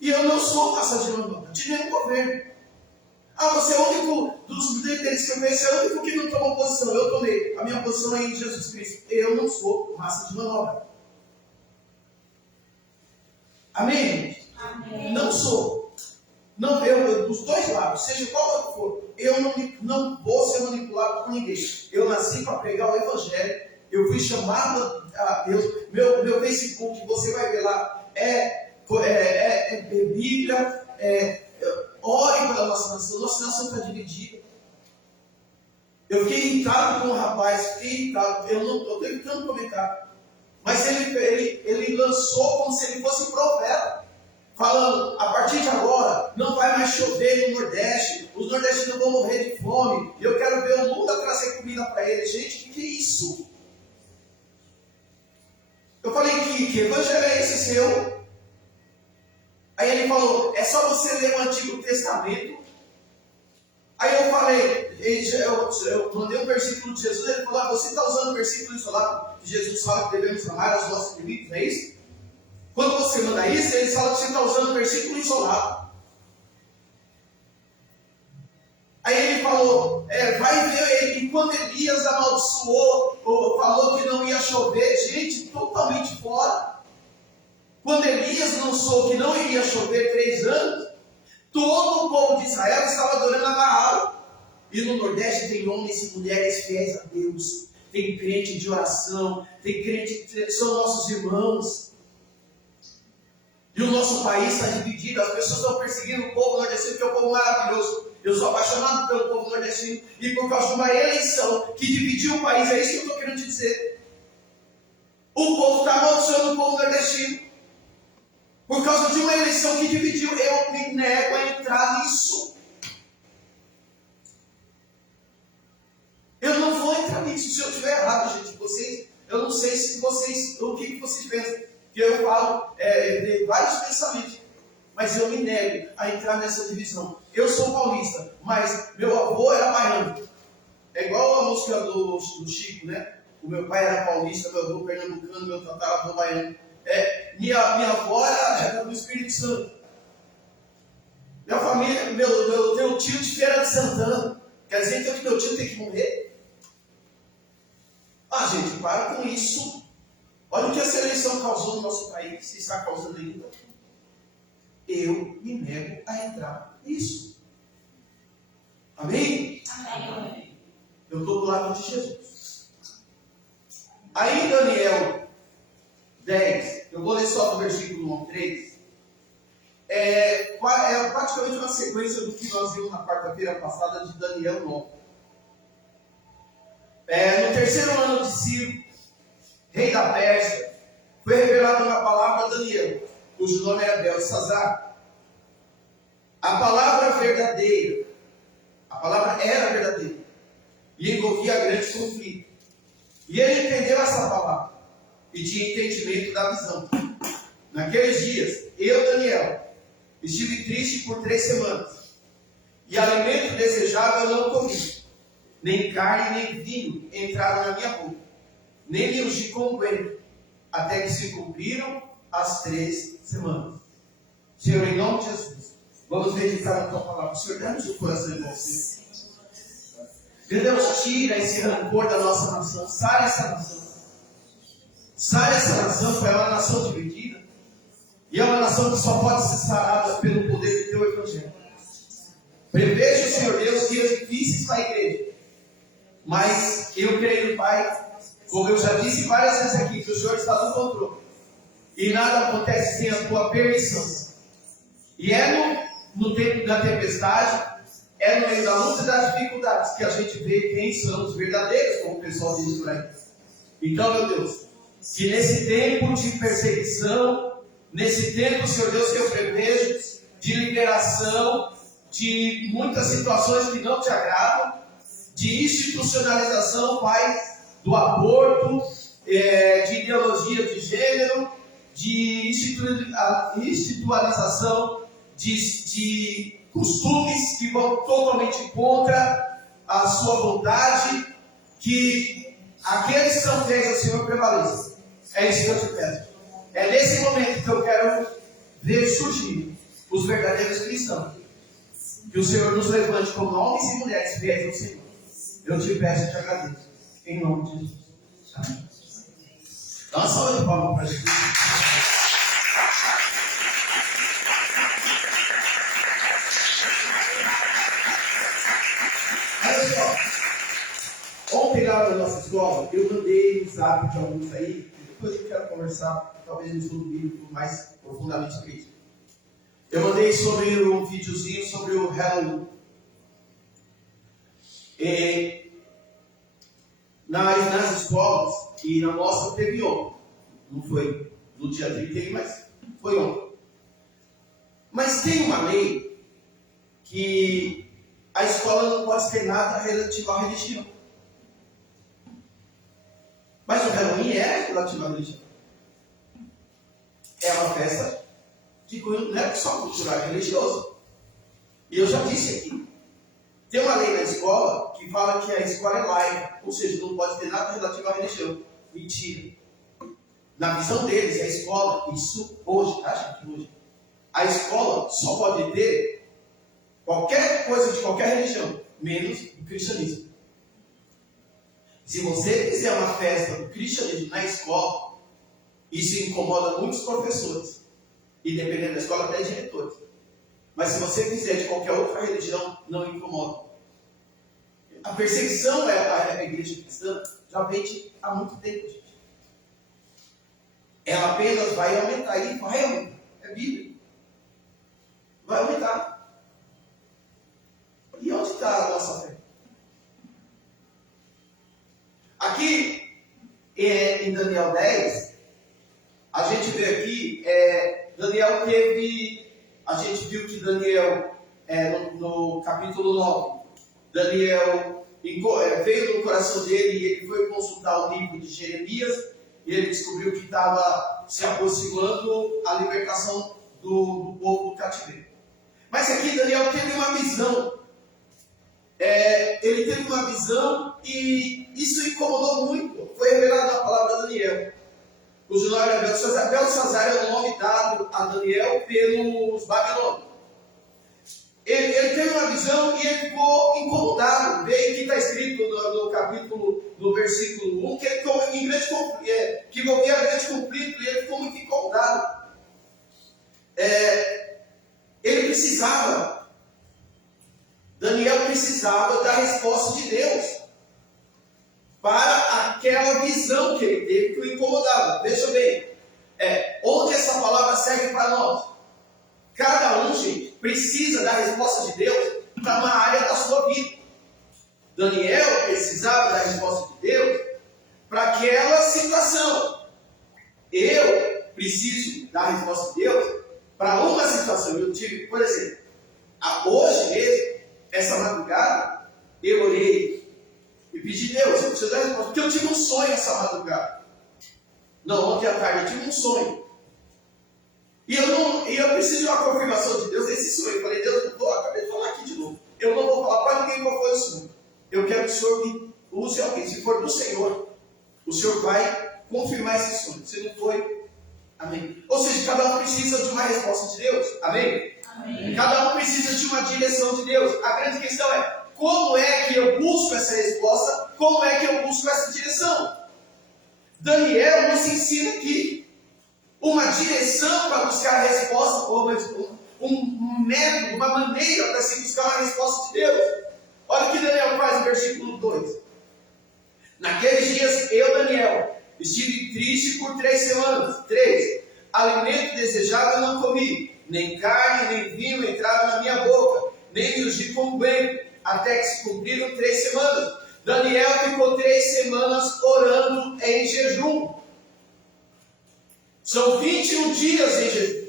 E eu não sou massa de manobra de nenhum governo. Você é o único dos líderes que eu conheço, é o único que não tomou posição. Eu tomei. A minha posição é em Jesus Cristo. Eu não sou massa de manobra. Amém? Amém. Não sou. Não, eu dos dois lados, seja qual for, eu não vou ser manipulado por ninguém. Eu nasci para pregar o Evangelho. Eu fui chamado a Deus. Meu Facebook, você vai ver lá, Bíblia, ore pela nossa nação. Nossa nação está dividida. Eu fiquei irritado com o rapaz, eu não estou tentando comentar. Mas ele lançou como se ele fosse profeta, falando, a partir de agora, não vai mais chover no Nordeste, os nordestinos vão morrer de fome, eu quero ver o Lula trazer comida para eles. Gente, o que é isso? Eu falei, que evangelho é esse seu? Aí ele falou, é só você ler o Antigo Testamento. Aí eu falei, eu mandei um versículo de Jesus, ele falou, você está usando o versículo isolado que Jesus fala que devemos amar os nossos inimigos, não é isso? Quando você manda isso, ele fala que você está usando o versículo isolado. Aí ele falou, vai ver ele quando Elias amaldiçoou, ou falou que não ia chover, gente, totalmente fora. Quando Elias lançou que não iria chover 3 anos, todo o povo de Israel estava adorando a Baal. E no Nordeste tem homens e mulheres fiéis a Deus. Tem crente de oração, tem crente que são nossos irmãos. E o nosso país está dividido, as pessoas estão perseguindo o povo nordestino, que é um povo maravilhoso. Eu sou apaixonado pelo povo nordestino, e por causa de uma eleição que dividiu o país, é isso que eu estou querendo te dizer. O povo está amaldiçoando o povo nordestino. Por causa de uma eleição que dividiu, eu me nego a entrar nisso. Eu não vou entrar nisso. Se eu estiver errado, gente, vocês, eu não sei se vocês, o que vocês pensam. Que eu falo de vários pensamentos, mas eu me nego a entrar nessa divisão. Eu sou paulista, mas meu avô era baiano. É igual a música do Chico, né? O meu pai era paulista, meu avô pernambucano, meu tataravô baiano. Minha avó era do Espírito Santo. Minha família, meu tio de Feira de Santana. Quer dizer então que meu tio tem que morrer? Ah, gente, para com isso. Olha o que essa eleição causou no nosso país, se está causando ainda. Eu me nego a entrar nisso. Amém? Amém. Eu estou do lado de Jesus. Aí em Daniel 10, eu vou ler só do versículo 1 ao 3. É praticamente uma sequência do que nós vimos na quarta-feira passada de Daniel 9. No terceiro ano de Ciro, rei da Pérsia, foi revelada uma palavra a Daniel, cujo nome era Beltesazar. A palavra verdadeira, a palavra era verdadeira, e envolvia grande conflito. E ele entendeu essa palavra, e tinha entendimento da visão. Naqueles dias, eu, Daniel, estive triste por 3 semanas, e alimento desejável não comi, nem carne nem vinho entraram na minha boca, nem me ungi com unguento, até que se cumpriram as 3 semanas. Senhor, em nome de Jesus, vamos meditar na tua palavra. Senhor, dá-nos o coração de você. Meu Deus, tira esse rancor da nossa nação, sara essa nação. Sara essa nação, porque é uma nação dividida, e é uma nação que só pode ser sarada pelo poder do teu evangelho. Preveja, Senhor Deus, dias difíceis para a igreja, mas eu creio, Pai, como eu já disse várias vezes aqui, que o Senhor está no controle. E nada acontece sem a tua permissão. E é no tempo da tempestade, é no meio da luta e das dificuldades que a gente vê quem são os verdadeiros, como o pessoal diz por aí. Então, meu Deus, que nesse tempo de perseguição, nesse tempo, Senhor Deus, que eu prevejo, de liberação, de muitas situações que não te agradam, de institucionalização, Pai, do aborto, de ideologia de gênero, de institucionalização de costumes que vão totalmente contra a sua vontade, que aqueles que são fiéis ao Senhor prevaleçam. É isso que eu te peço. É nesse momento que eu quero ver surgir os verdadeiros cristãos. Que o Senhor nos levante como homens e mulheres fiéis ao Senhor. Eu te peço e te agradeço. Em nome de Jesus. Amém. Dá uma salva de palmas para Jesus. Olha só. Ontem lá na nossa escola, eu mandei um zap para alguns aí. Depois eu quero conversar, talvez no estudo bíblico mais profundamente sobre isso. Eu mandei sobre um videozinho sobre o Halloween. Nas escolas, e na nossa teve ontem. Não foi no dia 31, mas foi ontem. Mas tem uma lei que a escola não pode ter nada relativo à religião. Mas o Halloween é relativo à religião. É uma festa que não é só cultural, é religioso. E eu já disse aqui. Tem uma lei na escola que fala que a escola é laica, ou seja, não pode ter nada relativo à religião. Mentira. Na visão deles, a escola, isso hoje, tá, gente? Hoje, a escola só pode ter qualquer coisa de qualquer religião, menos o cristianismo. Se você fizer uma festa do cristianismo na escola, isso incomoda muitos professores. E dependendo da escola, até diretores. Mas se você fizer de qualquer outra religião, não incomoda. A perseguição à igreja cristã já vem há muito tempo, gente. Ela apenas vai aumentar e vai aumentar. É Bíblia. Vai aumentar. E onde está a nossa fé? Aqui em Daniel 10, a gente vê aqui, Daniel teve, a gente viu que Daniel, no capítulo 9, Daniel veio no coração dele e ele foi consultar o livro de Jeremias e ele descobriu que estava se aproximando a libertação do povo do cativeiro. Mas aqui Daniel teve uma visão. Ele teve uma visão e isso incomodou muito. Foi revelado na palavra de Daniel. Cujo nome é Belsazar. Belsazar é o nome dado a Daniel pelos babilônios. Ele teve uma visão e ele ficou incomodado. Veio que está escrito no capítulo, no versículo 1, que ele ficou em grande conflito, que envolvia grande conflito, e ele ficou muito incomodado. Ele precisava, Daniel precisava da resposta de Deus para aquela visão que ele teve que o incomodava. Veja bem, onde essa palavra serve para nós? Cada um, gente, precisa da resposta de Deus para uma área da sua vida. Daniel precisava da resposta de Deus para aquela situação. Eu preciso da resposta de Deus para uma situação. Eu tive, por exemplo, hoje mesmo, essa madrugada, eu orei e pedi a Deus, eu preciso da resposta, porque eu tive um sonho essa madrugada. Não, ontem à tarde eu tive um sonho. E eu preciso de uma confirmação de Deus nesse sonho. Eu falei, Deus, acabei de falar aqui de novo. Eu não vou falar para ninguém qual foi o sonho. Eu quero que o Senhor me use alguém. Se for do Senhor, o Senhor vai confirmar esse sonho. Se não foi, amém. Ou seja, cada um precisa de uma resposta de Deus. Amém? Amém. Cada um precisa de uma direção de Deus. A grande questão é, como é que eu busco essa resposta? Como é que eu busco essa direção? Daniel nos ensina aqui uma direção para buscar a resposta, ou um método, uma maneira para se buscar a resposta de Deus. Olha o que Daniel faz no versículo 2. Naqueles dias, eu, Daniel, estive triste por 3 semanas. 3. Alimento desejável não comi, nem carne, nem vinho entraram na minha boca, nem me ungi com bem, até que se cumpriram 3 semanas. Daniel ficou 3 semanas orando em jejum. São 21 dias em jejum.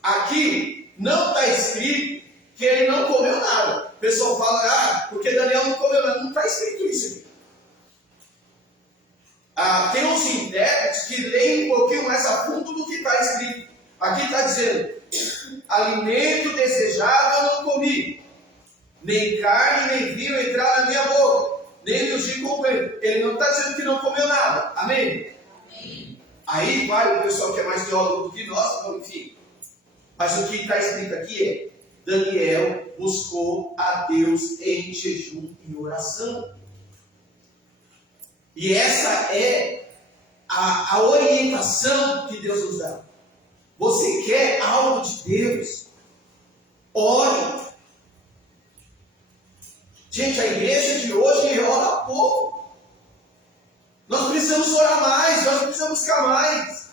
Aqui não está escrito que ele não comeu nada. O pessoal fala, porque Daniel não comeu nada. Não está escrito isso aqui. Tem uns intérpretes que leem um pouquinho mais a fundo do que está escrito. Aqui está dizendo, alimento desejável eu não comi, nem carne, nem vinho entrar na minha boca, nem me ungi com bem. Ele não está dizendo que não comeu nada. Amém? Amém. Aí vai o pessoal que é mais teólogo do que nós, enfim. Mas o que está escrito aqui é, Daniel buscou a Deus em jejum e oração. E essa é a orientação que Deus nos dá. Você quer algo de Deus? Ore. Gente, a igreja de hoje ora pouco. Nós precisamos orar mais, nós precisamos buscar mais.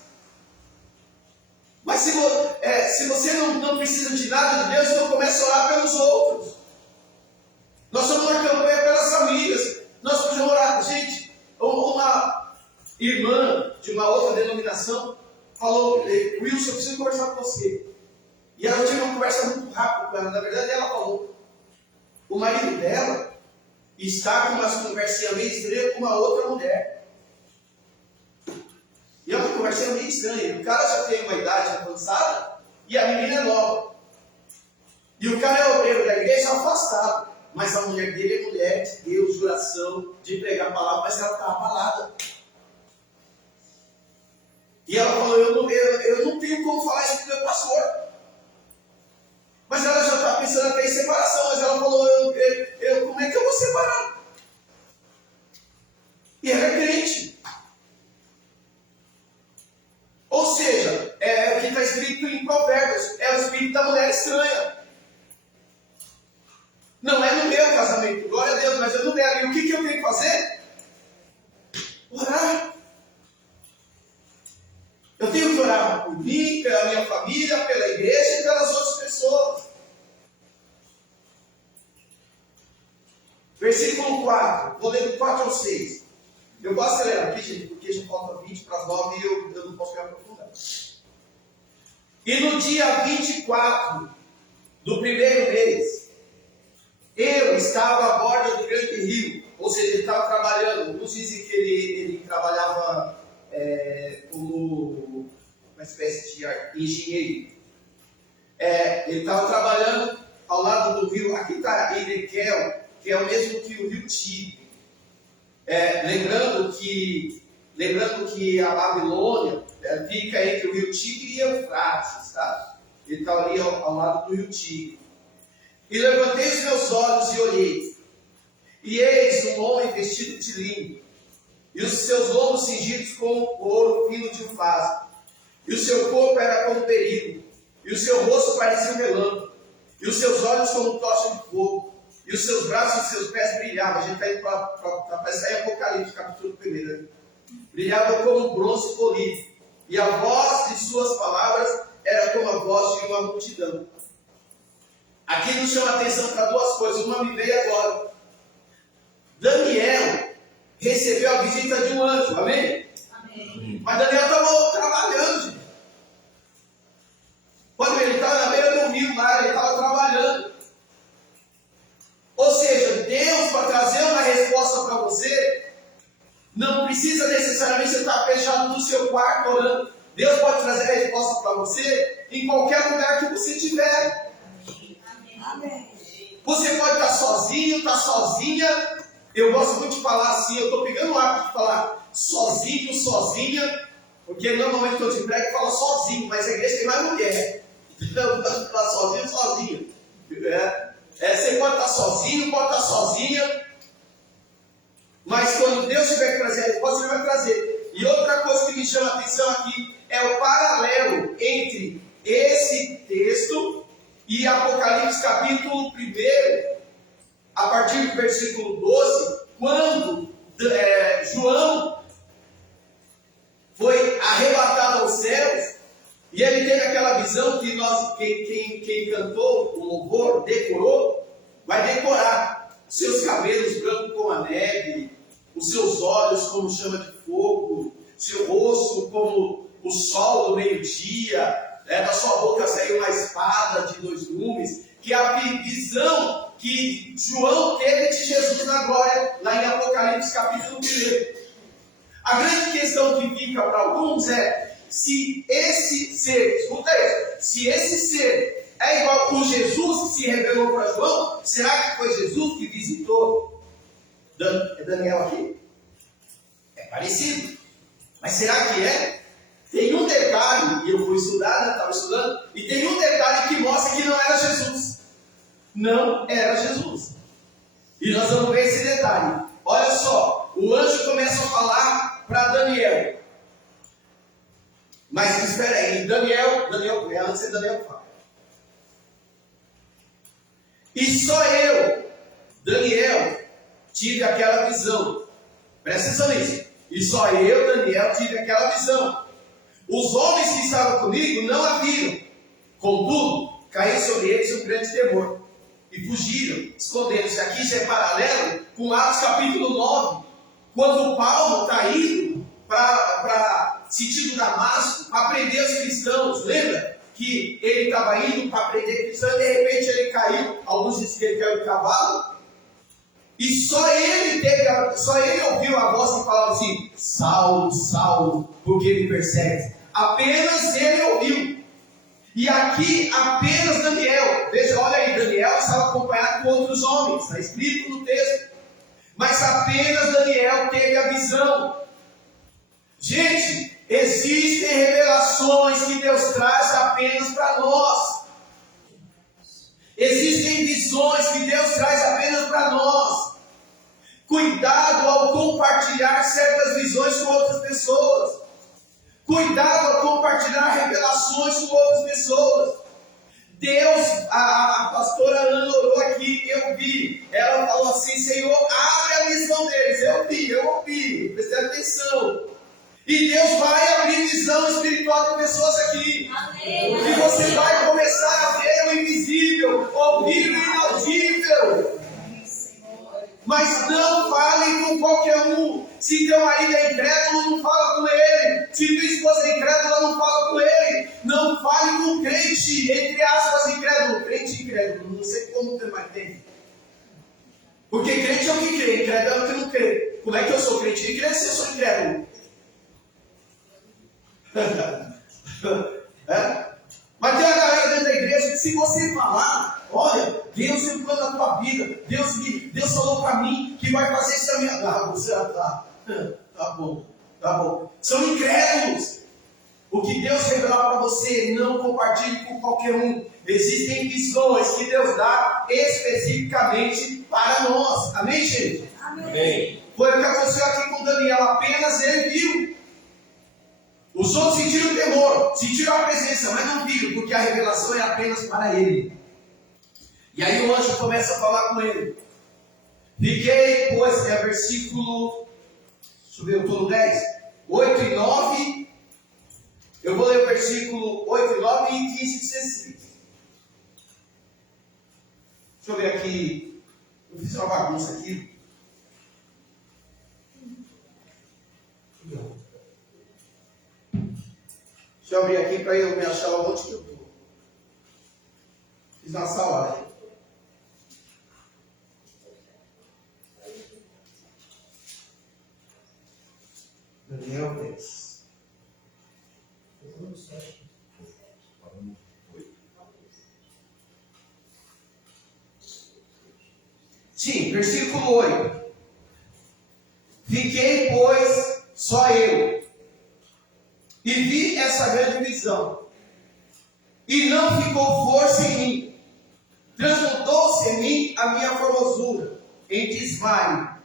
Mas se você não precisa de nada de Deus, então comece a orar pelos outros. Nós estamos na campanha pelas famílias. Nós precisamos orar. Gente, uma irmã de uma outra denominação falou, Wilson, eu preciso conversar com você. E ela tive uma conversa muito rápida com ela. Na verdade, ela falou, o marido dela está com umas conversinhas meio estranhas com uma outra mulher. E é uma conversinha meio estranha. O cara já tem uma idade avançada e a menina é nova. E o cara é obreiro da igreja afastado. Mas a mulher dele é mulher de Deus, de oração, de pregar a palavra, mas ela está abalada. E ela falou, eu não tenho como falar isso para o meu pastor. Mas ela já está pensando até em separação. Mas ela falou, como é que eu vou separar? fazer? Orar. Eu tenho que orar por mim, pela minha família, pela igreja e pelas outras pessoas. Versículo 4, vou ler do 4 ao 6. Eu vou acelerar aqui, gente, porque já falta 20 para as 9 e eu não posso me aprofundar. E no dia 24 do primeiro mês, eu estava à borda do grande rio, ou seja, ele estava trabalhando. Uns dizem que ele trabalhava como uma espécie de engenheiro. Ele estava trabalhando ao lado do rio. Aqui está Ezequiel, que é o mesmo que o rio Tigre. Lembrando que a Babilônia fica entre o rio Tigre e Eufrates, tá? Ele está ali ao lado do rio Tigre. E levantei os meus olhos e olhei, e eis um homem vestido de linho, e os seus lombos cingidos com ouro fino de ufaz, e o seu corpo era como perigo, e o seu rosto parecia um relâmpago, e os seus olhos como tocha de fogo, e os seus braços e os seus pés brilhavam. A gente está indo para sair Apocalipse, capítulo 1. Brilhavam como bronze polido, e a voz de suas palavras era como a voz de uma multidão. Aqui nos chama a atenção para duas coisas. Uma me veio agora. Daniel recebeu a visita de um anjo, amém? Amém. Mas Daniel estava trabalhando, gente. Pode ver, ele estava na beira do rio lá, ele estava trabalhando. Ou seja, Deus, para trazer uma resposta para você, não precisa necessariamente você estar fechado no seu quarto orando. Deus pode trazer a resposta para você em qualquer lugar que você estiver. Amém. Você pode estar sozinho, estar sozinha. Eu gosto muito de falar assim, eu estou pegando o hábito de falar sozinho, sozinha, porque normalmente quando eu emprego fala sozinho, mas a igreja tem mais mulher. Então, falar sozinho, sozinho. Você pode estar sozinho, pode estar sozinha, mas quando Deus tiver que trazer a resposta, Ele vai trazer. E outra coisa que me chama a atenção aqui é o paralelo entre esse texto e Apocalipse capítulo 1, a partir do versículo 12, quando João foi arrebatado aos céus, e ele teve aquela visão que quem cantou o louvor, decorou, vai decorar. Seus cabelos brancos como a neve, os seus olhos como chama de fogo, seu rosto como o sol do meio-dia, da sua boca saiu uma espada de 2 gumes, que é a visão que João teve de Jesus na glória, lá em Apocalipse capítulo 1. A grande questão que fica para alguns é, se esse ser, escuta isso, se esse ser é igual com Jesus que se revelou para João, será que foi Jesus que visitou Daniel aqui? É parecido, mas será que é? Tem um detalhe, e eu fui estudar, estava estudando, e tem um detalhe que mostra que não era Jesus. Não era Jesus. E nós vamos ver esse detalhe. Olha só, o anjo começa a falar para Daniel. Mas espera aí, Daniel, antes de Daniel fala. E só eu, Daniel, tive aquela visão. Presta atenção nisso. E só eu, Daniel, tive aquela visão. Os homens que estavam comigo não a viram. Contudo, caiu sobre eles um grande temor. E fugiram, escondendo-se. Aqui já é paralelo com Atos capítulo 9. Quando Paulo está indo para sentido Damasco, para prender os cristãos. Lembra que ele estava indo para prender cristãos e de repente ele caiu. Alguns dizem que ele caiu de cavalo. E só ele ouviu a voz que falava assim: Saulo, Saulo, por que me persegues? Apenas ele ouviu. E aqui apenas Daniel, veja, olha aí, Daniel estava acompanhado com outros homens, está escrito no texto. Mas apenas Daniel teve a visão. Gente, existem revelações que Deus traz apenas para nós. Existem visões que Deus traz apenas para nós. Cuidado ao compartilhar certas visões com outras pessoas. Cuidado ao compartilhar revelações com outras pessoas. Deus, a pastora Ana orou aqui, eu vi. Ela falou assim: Senhor, abre a visão deles. Eu E Deus vai abrir visão espiritual de pessoas aqui. E você vai começar a ver o invisível, ouvir o inaudível. Mas não fale com qualquer um. Se teu marido é incrédulo, não fala com ele. Se tua esposa é incrédula, não fala com ele. Não fale com crente, entre aspas, incrédulo. Crente incrédulo, não sei como ter mais tempo. Porque crente é o que crê, incrédulo é o que não crê. Como é que eu sou crente e crente se eu sou incrédulo? Mas tem uma galera dentro da igreja que se você falar, olha, Deus entrou na tua vida, Deus falou para mim que vai fazer isso na minha vida. Você tá bom. São incrédulos. O que Deus revelar para você, não compartilhe com qualquer um. Existem visões que Deus dá especificamente para nós. Amém, gente? Amém. Foi o que aconteceu aqui com Daniel. Apenas ele viu. Os outros sentiram temor, sentiram a presença, mas não viram, porque a revelação é apenas para ele. E aí o anjo começa a falar com ele. Fiquei, pois, versículo, deixa eu ver, eu estou no 10, 8 e 9, eu vou ler o versículo 8 e 9 e 15 e 16. Deixa eu ver aqui, eu fiz uma bagunça aqui. Deixa eu abrir aqui para eu me achar onde que eu estou. Fiz uma salada. Daniel 10. Sim, versículo 8. Fiquei, pois, só eu. E vi essa grande visão. E não ficou força em mim. Transmudou-se em mim a minha formosura em desmaio.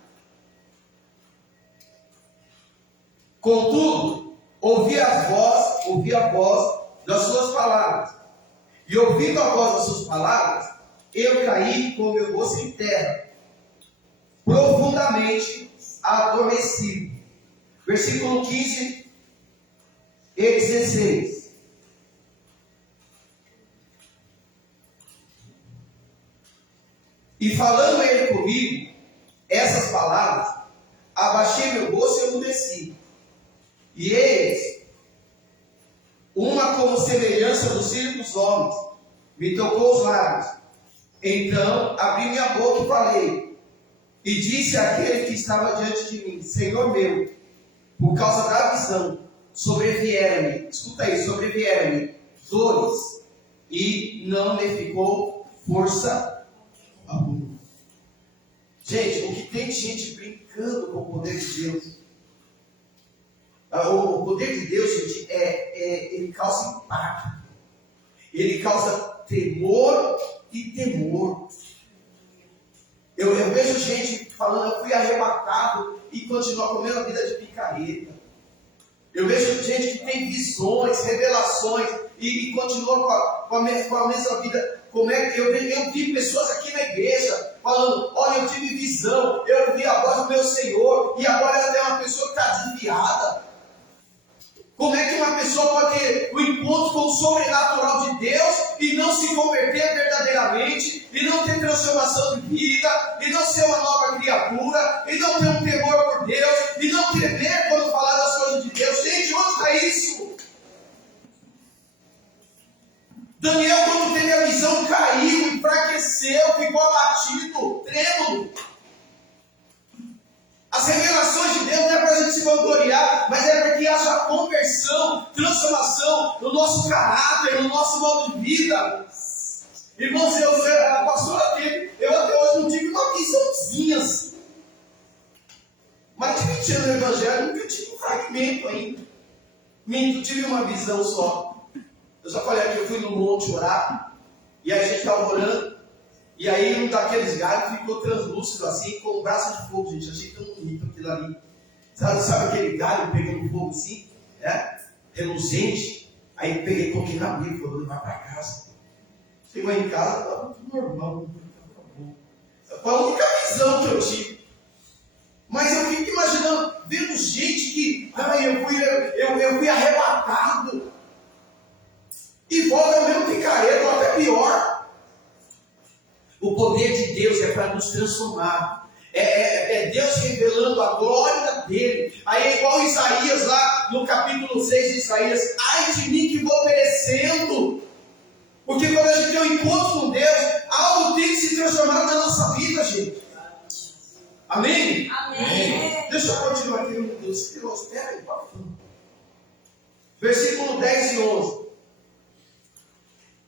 Contudo, ouvi a voz das suas palavras. E ouvindo a voz das suas palavras, eu caí com o meu rosto em terra, profundamente adormecido. Versículo 15 e 16. E falando ele comigo essas palavras, abaixei meu rosto e emudeci. E eis, uma como semelhança dos filhos dos homens, me tocou os lábios. Então abri minha boca e falei, e disse àquele que estava diante de mim, Senhor meu, por causa da visão, sobrevieram-me, escuta aí, sobrevieram-me dores, e não me ficou força alguma. Gente, o que tem de gente brincando com o poder de Deus? O poder de Deus, gente, ele causa impacto. Ele causa temor e temor. Eu vejo gente falando, eu fui arrebatado e continua comendo a vida de picareta. Eu vejo gente que tem visões, revelações e continua com a mesma vida. Eu vi pessoas aqui na igreja falando, olha, eu tive visão, eu vi a voz do meu Senhor, e agora ela é uma pessoa que está desviada. Como é que uma pessoa pode ter o encontro com o sobrenatural de Deus e não se converter verdadeiramente, e não ter transformação de vida, e não ser uma nova criatura, e não ter um temor por Deus, e não temer quando falar das coisas de Deus? Gente, onde está isso? Daniel, quando teve a visão, caiu, enfraqueceu, ficou abatido, trêmulo. As revelações de Deus não é para a gente se vangloriar, mas é para que haja conversão, transformação no nosso caráter, no nosso modo de vida. Irmãos, a pastora teve, eu até hoje não tive uma visãozinha assim. Mas de 20 anos no Evangelho, nunca tive um fragmento ainda. Eu tive uma visão só. Eu já falei aqui, eu fui no monte orar, e aí a gente estava orando. E aí um daqueles galhos ficou translúcido assim, com um braço de fogo, gente. Achei tão bonito aquilo ali. Sabe aquele galho pegando fogo assim? Reluzente. Aí peguei, coloquei na Bíblia e falei, vou levar para casa. Chegou em casa, estava tudo normal. Foi a única visão que eu tive. Mas eu fico imaginando, vendo gente eu fui arrebatado. E volta ao mesmo picareta, ou até pior. O poder de Deus é para nos transformar. É Deus revelando a glória dele. Aí é igual Isaías lá no capítulo 6 de Isaías. Ai de mim que vou perecendo. Porque quando a gente tem um encontro com Deus, algo tem que se transformar na nossa vida, gente. Amém? Amém. Deixa eu continuar aqui no Deus. Espera aí, versículo 10 e 11.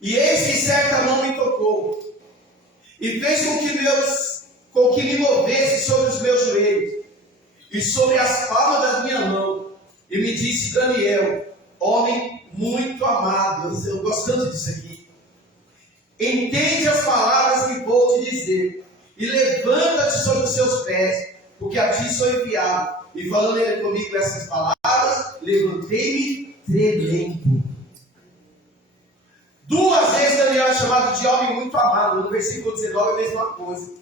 E eis que certa mão me tocou, e fez com que me movesse sobre os meus joelhos, e sobre as palmas da minha mão, e me disse: Daniel, homem muito amado, eu gosto tanto disso aqui, entende as palavras que vou te dizer, e levanta-te sobre os seus pés, porque a ti sou enviado. E falando ele comigo essas palavras, levantei-me tremendo. Duas vezes Daniel é chamado de homem muito amado. No versículo 19 é a mesma coisa.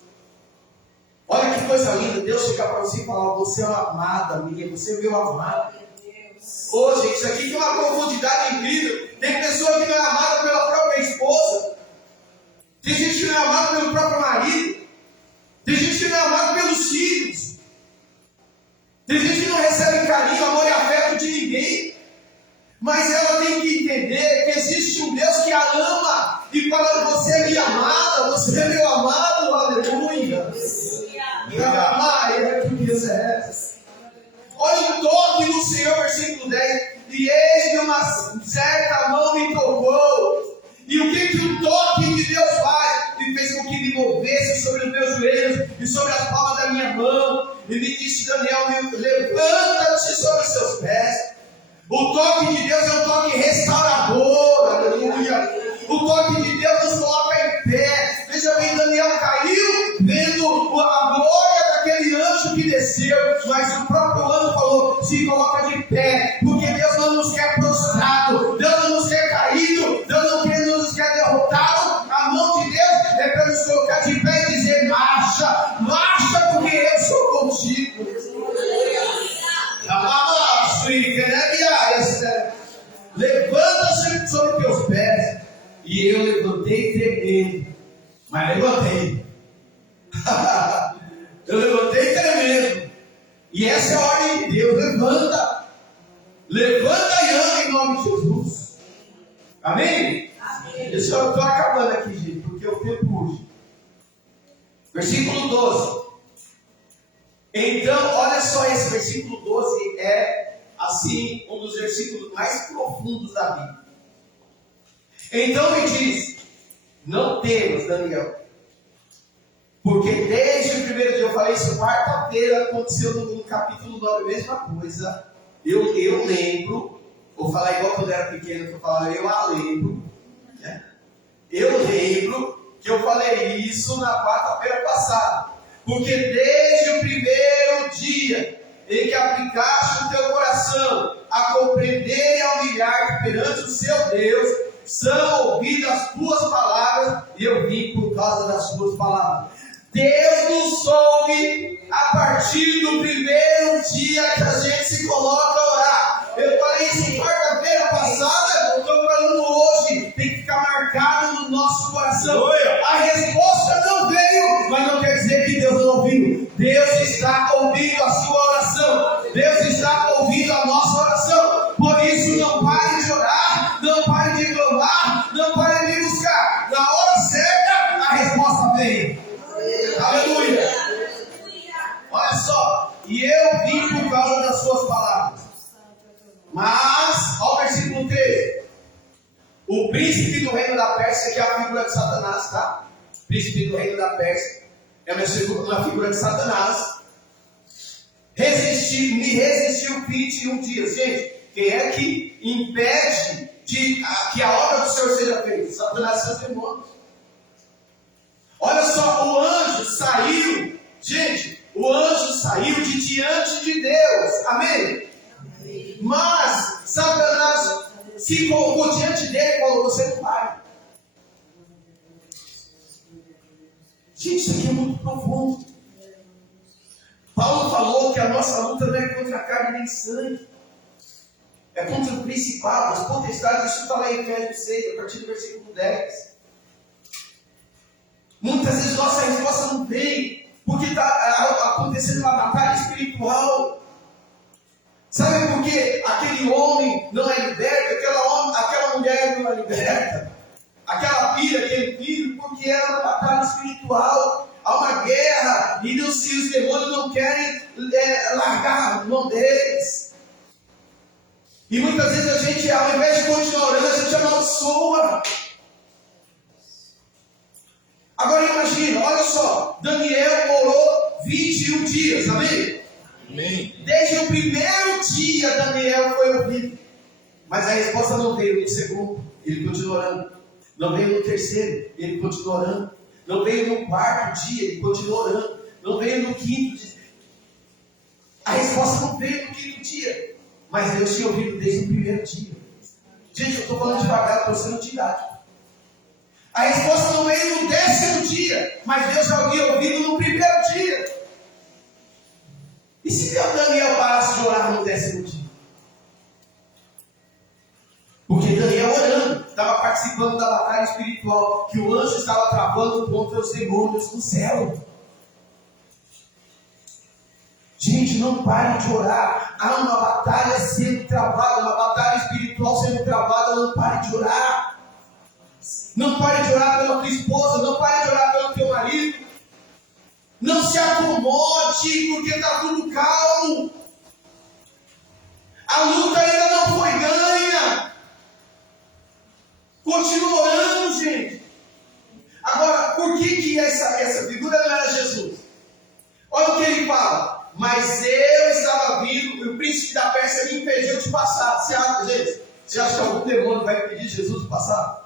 Olha que coisa linda. Deus chega para você e fala: você é uma amada minha, você é meu amado. Ô, gente, isso aqui tem uma profundidade incrível. Tem pessoa que não é amada pela própria esposa. Tem gente que não é amada pelo próprio marido. Tem gente que não é amada pelos filhos. Tem gente que não recebe carinho, amor e afeto de ninguém. Mas ela tem que entender que existe um Deus que a ama e fala: você é minha amada, você é meu amado, aleluia. Olha o toque do Senhor, versículo 10. E eis que uma certa mão me tocou. E o que o toque de Deus faz? E fez com que me movesse sobre os meus joelhos e sobre as palmas da minha mão. E me disse: Daniel, levanta-te sobre os seus pés. O toque de Deus é um toque restaurador, aleluia. O toque de Deus nos coloca em pé. Veja bem, Daniel caiu vendo a glória daquele anjo que desceu, mas o próprio anjo falou: se coloca de pé, porque Deus não nos quer prostrado, Deus não nos quer caído, Deus não nos quer derrotado. A mão de Deus é para nos colocar de pé e dizer: marcha, marcha, porque eu sou contigo. Levanta-se sobre teus pés. E eu levantei tremendo. Mas levantei. Eu levantei tremendo. E essa é a ordem de Deus: levanta. Levanta e anda em nome de Jesus. Amém? Amém. Eu estou acabando aqui, gente, porque o tempo urge. Versículo 12. Então, olha só, esse versículo 12 é, assim, um dos versículos mais profundos da Bíblia. Então me diz: não temas, Daniel, porque desde o primeiro dia, eu falei isso quarta-feira, aconteceu no capítulo 9, a mesma coisa. Eu lembro, vou falar igual quando eu era pequeno, que eu falava: eu lembro, né? Eu lembro que eu falei isso na quarta-feira passada. Porque desde o primeiro dia em que aplicaste o teu coração a compreender e a humilhar perante o seu Deus, são ouvidas as tuas palavras, e eu vim por causa das tuas palavras. Deus nos ouve a partir do primeiro dia que a gente se coloca a orar. Eu falei isso quarta-feira passada, estou falando hoje. Tem que ficar marcado no nosso coração. A resposta não veio, mas não quer dizer que Deus não ouviu. Deus está ouvindo a sua oração. Deus está ouvindo a nossa oração. Por isso, não pare de orar, não pare de clamar, não pare de buscar. Na hora certa, a resposta vem. Aleluia. Olha só. E eu vim por causa das suas palavras. Mas, olha o versículo 13. O príncipe do reino da Pérsia, que é a figura de Satanás, tá? Príncipe do reino da Pérsia é uma figura de Satanás. Me resistiu 21 dias. Gente, quem é que impede que a obra do Senhor seja feita? Satanás e seus demônios. Olha só, o anjo saiu. Gente, o anjo saiu de diante de Deus. Amém? Amém. Mas Satanás se colocou diante dele e falou: você não vai. Gente, isso aqui é muito profundo. Paulo falou que a nossa luta não é contra a carne nem sangue, É contra o principado, as potestades. Isso está lá em Efésios 6, a partir do versículo 10. Muitas vezes nossa resposta não vem, porque está acontecendo uma batalha espiritual. Sabe por que aquele homem não é liberto, aquela mulher não é liberta, aquela filha, aquele filho? Porque é uma batalha espiritual, há uma guerra, e os demônios não querem largar a mão deles. E muitas vezes a gente, ao invés de continuar orando, a gente amaldiçoa. Agora imagina, olha só, Daniel orou 21 dias, amém? Amém. Desde o primeiro dia Daniel foi ouvido. Mas a resposta não veio no segundo, ele continuou orando. Não veio no terceiro, ele continuou orando. Não veio no quarto dia, ele continuou orando. Não veio no quinto dia. A resposta não veio no quinto dia. Mas Deus tinha ouvido desde o primeiro dia. Gente, eu estou falando devagar para você não tirar. A resposta não veio no 10º dia, mas Deus já havia ouvido no primeiro dia. E se Daniel parasse de orar no 10º dia? Porque Daniel orando, estava participando da batalha espiritual, que o anjo estava travando contra os demônios do céu. Gente, não pare de orar. Há uma batalha sendo travada, uma batalha espiritual sendo travada. Não pare de orar. Não pare de orar pela tua esposa, não pare de orar pelo teu marido. Não se acomode, porque está tudo calmo. A luta ainda não foi ganha. Continua orando, gente. Agora, por que essa figura não era Jesus? Olha o que ele fala. Mas eu estava vindo, e o príncipe da Pérsia me impediu de passar. Você acha que algum demônio vai impedir Jesus de passar?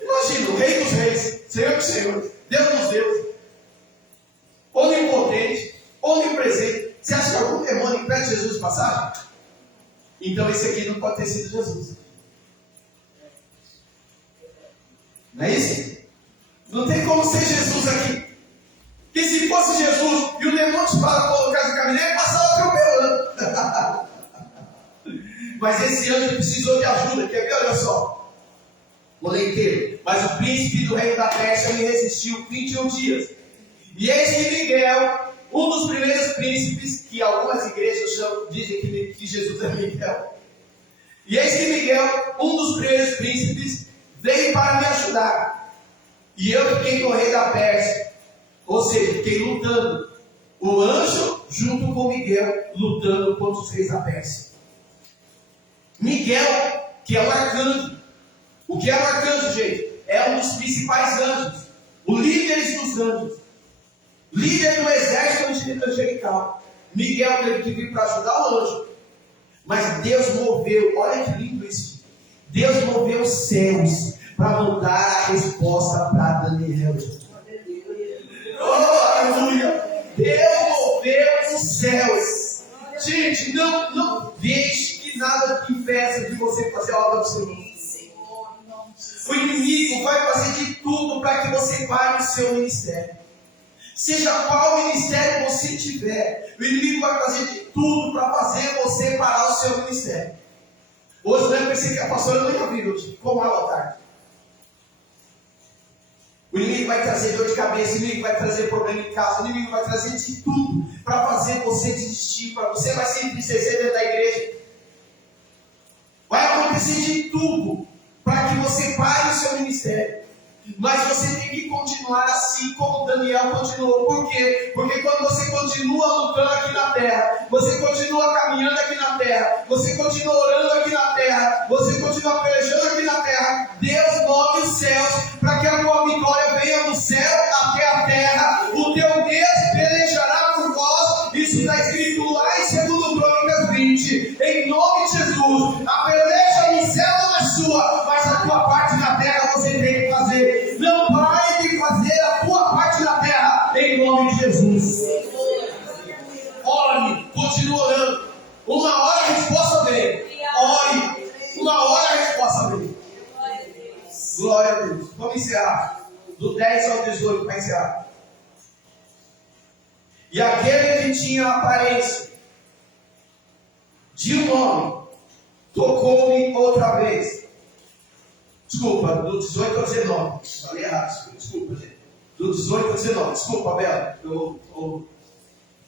Imagina, o Rei dos Reis, Senhor dos Senhores, Deus dos deuses, onipotente, onipresente. Você acha que algum demônio impede Jesus de passar? Então esse aqui não pode ter sido Jesus. Não é isso? Não tem como ser Jesus aqui. Que se fosse Jesus e o demônio te fala colocar de caminhão, ele passava atropelando. Mas esse anjo precisou de ajuda. Quer ver? Olha só. O leiteiro. Mas o príncipe do reino da Pérsia me resistiu 21 dias. E eis que Miguel, um dos primeiros príncipes, que algumas igrejas dizem que Jesus é Miguel. E eis que Miguel, um dos primeiros príncipes, veio para me ajudar. E eu fiquei com o rei da Pérsia. Ou seja, fiquei lutando. O anjo junto com Miguel, lutando contra os reis da Pérsia. Miguel, que é o arcanjo. O que é o arcanjo, gente? É um dos principais anjos. O líder dos anjos. Líder do exército angelical. Miguel teve que vir para ajudar o anjo. Mas Deus moveu, olha que lindo isso. Deus moveu os céus para mandar a resposta para Daniel. Oh, aleluia! Deus moveu os céus. Gente, não deixe que nada impeça de você fazer a obra do Senhor. O inimigo vai fazer de tudo para que você pare o seu ministério. Seja qual ministério você tiver, o inimigo vai fazer de tudo para fazer você parar o seu ministério. Hoje eu pensei que a pastora não ia vir hoje, como ela à tarde. O inimigo vai trazer dor de cabeça, o inimigo vai trazer problema em casa, o inimigo vai trazer de tudo para fazer você desistir, para você vai se entristecer dentro da igreja. Vai acontecer de tudo para que você pare o seu ministério. Mas você tem que continuar assim como Daniel continuou. Por quê? Porque quando você continua lutando aqui na terra, você continua caminhando aqui na terra, você continua orando aqui na terra, você continua pelejando aqui na terra, Deus move os céus para que a tua vitória venha do céu até a terra. O teu Deus pelejará por vós. Isso está escrito lá em 2 Crônicas 20. Em nome de Jesus, a peleja no céu não é sua, mas a tua parte na terra você tem que fazer. Não pare de fazer a tua parte na terra, em nome de Jesus. Ore, continue orando. Uma hora a resposta vem. Ore, uma hora a resposta vem. Glória a Deus. Vamos encerrar. Do 10 ao 18 para encerrar. E aquele que tinha aparência de um homem tocou-me outra vez. Desculpa, do 18 ao 19. Falei errado, desculpa, gente. Do 18 ao 19. Desculpa, Bela. Eu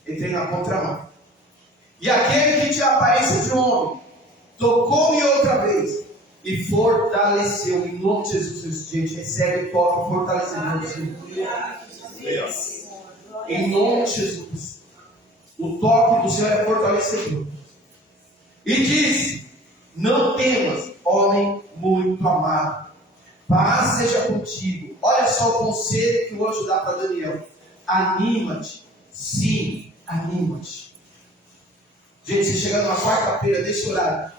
entrei na contramão. E aquele que tinha a aparência de um homem tocou-me outra vez e fortaleceu. Em nome de Jesus, gente, recebe o toque fortalecimento. Em nome de Jesus. O toque do Senhor é fortalecedor. E disse: não temas, homem muito amado. Paz seja contigo. Olha só o conselho que o anjo dá para Daniel. Anima-te. Sim, anima-te. Gente, você chega numa quarta-feira desse horário.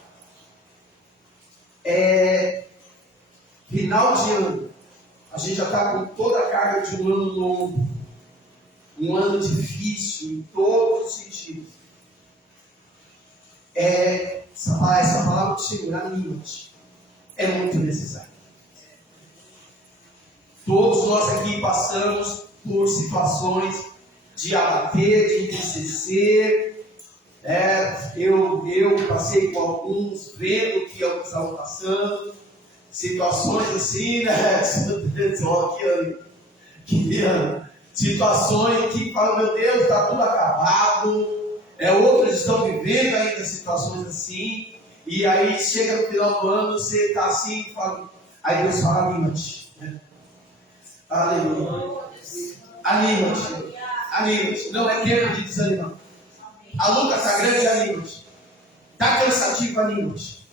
Final de ano. A gente já está com toda a carga de um ano longo. Um ano difícil em todos os sentidos. Essa palavra do Senhor, anima-te, é muito necessária. Todos nós aqui passamos por situações de abater, de entristecer. Eu passei com alguns, vendo o que alguns estavam passando. Situações assim, né? Situações que falam, meu Deus, está tudo acabado. Outros estão vivendo ainda situações assim. E aí chega no final do ano, você está assim, fala, aí Deus fala, anima-te. Né? Aleluia. Anima-te. Anima-te. Não é tempo de desanimar. A luta está grande, anima-te. Está cansativo, anima-te.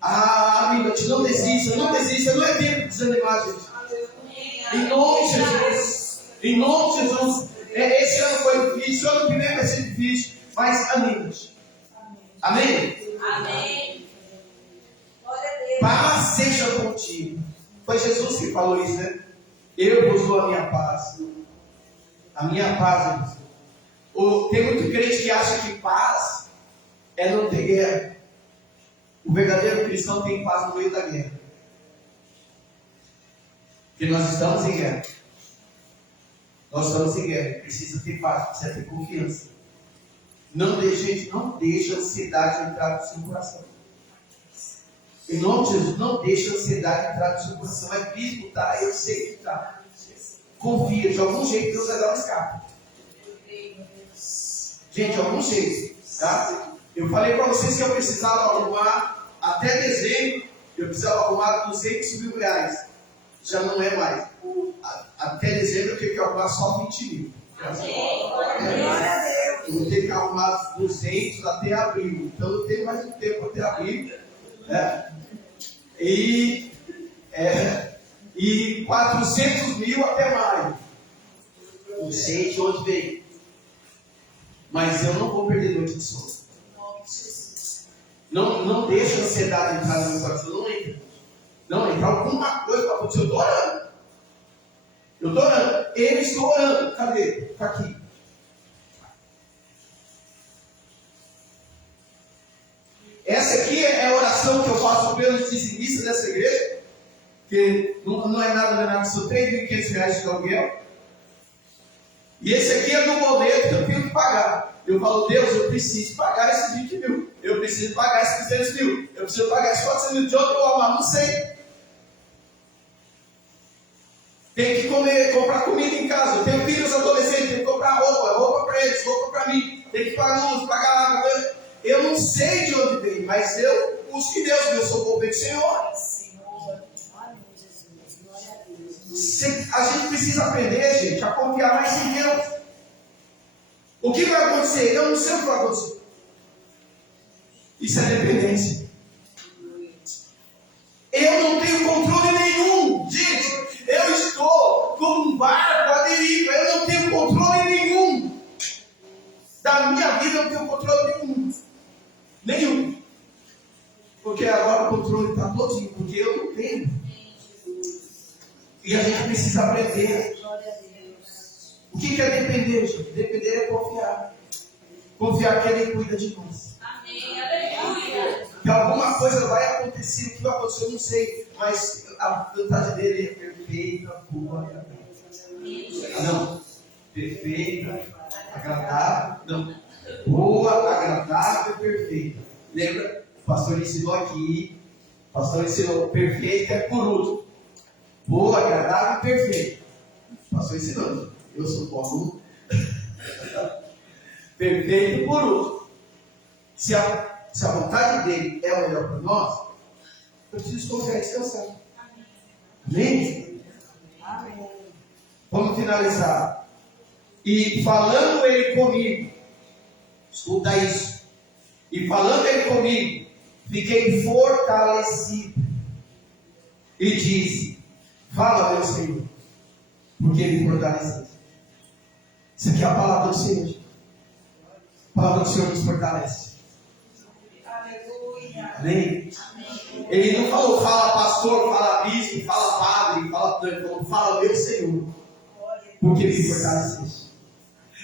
Anima-te. Não desista, não desista. Não é tempo de desanimar, gente. Em nome de Jesus. Em nome de Jesus. Esse ano foi difícil, o ano que vem vai ser difícil, mas anima-te. Amém? Amém. Paz seja contigo. Foi Jesus que falou isso, né? Eu vos dou a minha paz. A minha paz. Tem muito crente que acha que paz é não ter guerra. O verdadeiro cristão tem paz no meio da guerra. Porque nós estamos em guerra. Nós estamos em guerra. Precisa ter paz, precisa ter confiança. Não deixe a ansiedade entrar no seu coração. Em nome de Jesus, não deixe a ansiedade entrar no seu coração. É pismo, tá? Eu sei que tá. Confia, de algum jeito Deus vai dar um escape. Gente, de algum jeito, tá? Eu falei para vocês que eu precisava arrumar, até dezembro, eu precisava arrumar 200 mil reais. Já não é mais. Até dezembro eu tenho que arrumar só 20 mil. Eu vou ter que arrumar 200 até abril. Então eu tenho mais um tempo até abril. E 400 mil até maio. Não sei de onde veio. Mas eu não vou perder noite de sono. Não deixa a ansiedade entrar no meu coração. Não entra. Não entra. Alguma coisa vai acontecer. Eu estou orando. Eu estou orando. Cadê? Está aqui. Essa aqui é a oração que eu faço pelos dizimistas dessa igreja. Que não é nada, são R$3.500 de aluguel. E esse aqui é do boleto que eu tenho que pagar. Eu falo, Deus, eu preciso pagar esses 20 mil. Eu preciso pagar esses 200 mil. Eu preciso pagar esses 400 mil de outro amar, não sei. Tem que comprar comida em casa. Eu tenho filhos adolescentes, tenho que comprar roupa para eles, roupa para mim. Tem que pagar luz, pagar água. Eu não sei de onde vem, mas eu busco em Deus, eu sou povo do Senhor. A gente precisa aprender, gente, a confiar mais em Deus. O que vai acontecer? Eu não sei o que vai acontecer. Isso é dependência. Eu não tenho controle nenhum. Gente, eu estou com um barco à deriva. Eu não tenho controle nenhum. Da minha vida eu não tenho controle nenhum. Nenhum. Porque agora o controle está todinho. Porque eu não tenho. E a gente precisa aprender. O que é depender, gente? Depender é confiar. Confiar que Ele cuida de nós. Amém. Aleluia. Que alguma coisa vai acontecer. O que vai acontecer eu não sei. Mas a vontade dele é perfeita, boa e agradável. Não. Perfeita, Agradável, não. Boa, agradável e perfeita. Lembra? O pastor ensinou aqui. O pastor ensinou perfeita é por último. Boa, agradável e perfeita. O pastor ensinou. Eu sou o aluno. Perfeito por último. Se a vontade dele é o melhor para nós, eu preciso confiar e descansar. Amém? Amém. Vamos finalizar. E falando ele comigo, escuta isso. E falando ele comigo, fiquei fortalecido. E disse: fala, meu Senhor, porque ele me fortaleceu. Isso aqui é a palavra do Senhor. A palavra do Senhor nos fortalece. Aleluia. Amém? Ele não falou, fala pastor, fala bispo, fala padre, ele falou, fala meu Senhor, porque ele me fortaleceu.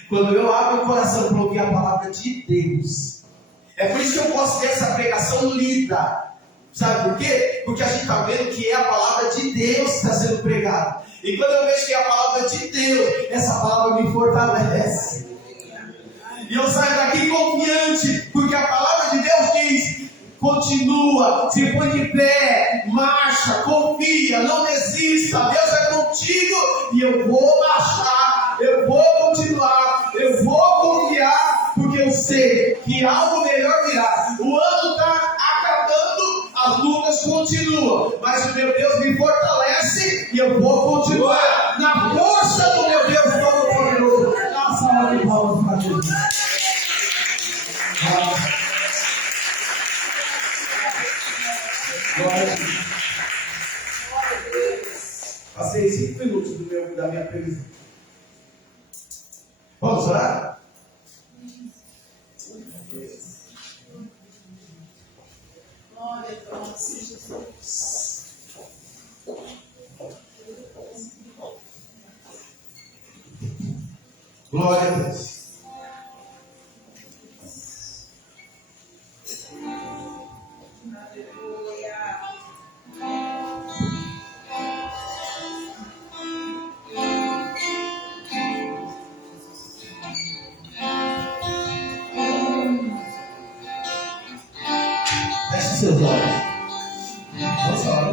Quando eu abro o coração para ouvir a palavra de Deus, é por isso que eu posso ter essa pregação lida. Sabe por quê? Porque a gente está vendo que é a palavra de Deus que está sendo pregada. E quando eu vejo que é a palavra de Deus, essa palavra me fortalece. E eu saio daqui confiante, porque a palavra de Deus diz: continua, se põe de pé, marcha, confia, não desista, Deus é contigo, e eu vou marchar, eu vou continuar, eu vou confiar, porque eu sei que algo melhor virá. O ano está acabando, as lutas continuam, mas o meu Deus me fortalece, e eu vou continuar na força do meu Deus Todo-Poderoso. Dá uma salva de palmas para Deus. Glória a Deus. Passei 5 minutos da minha previsão. Vamos orar? Glória a Deus, Jesus. Glória a Deus. Feche seus olhos. Vamos orar.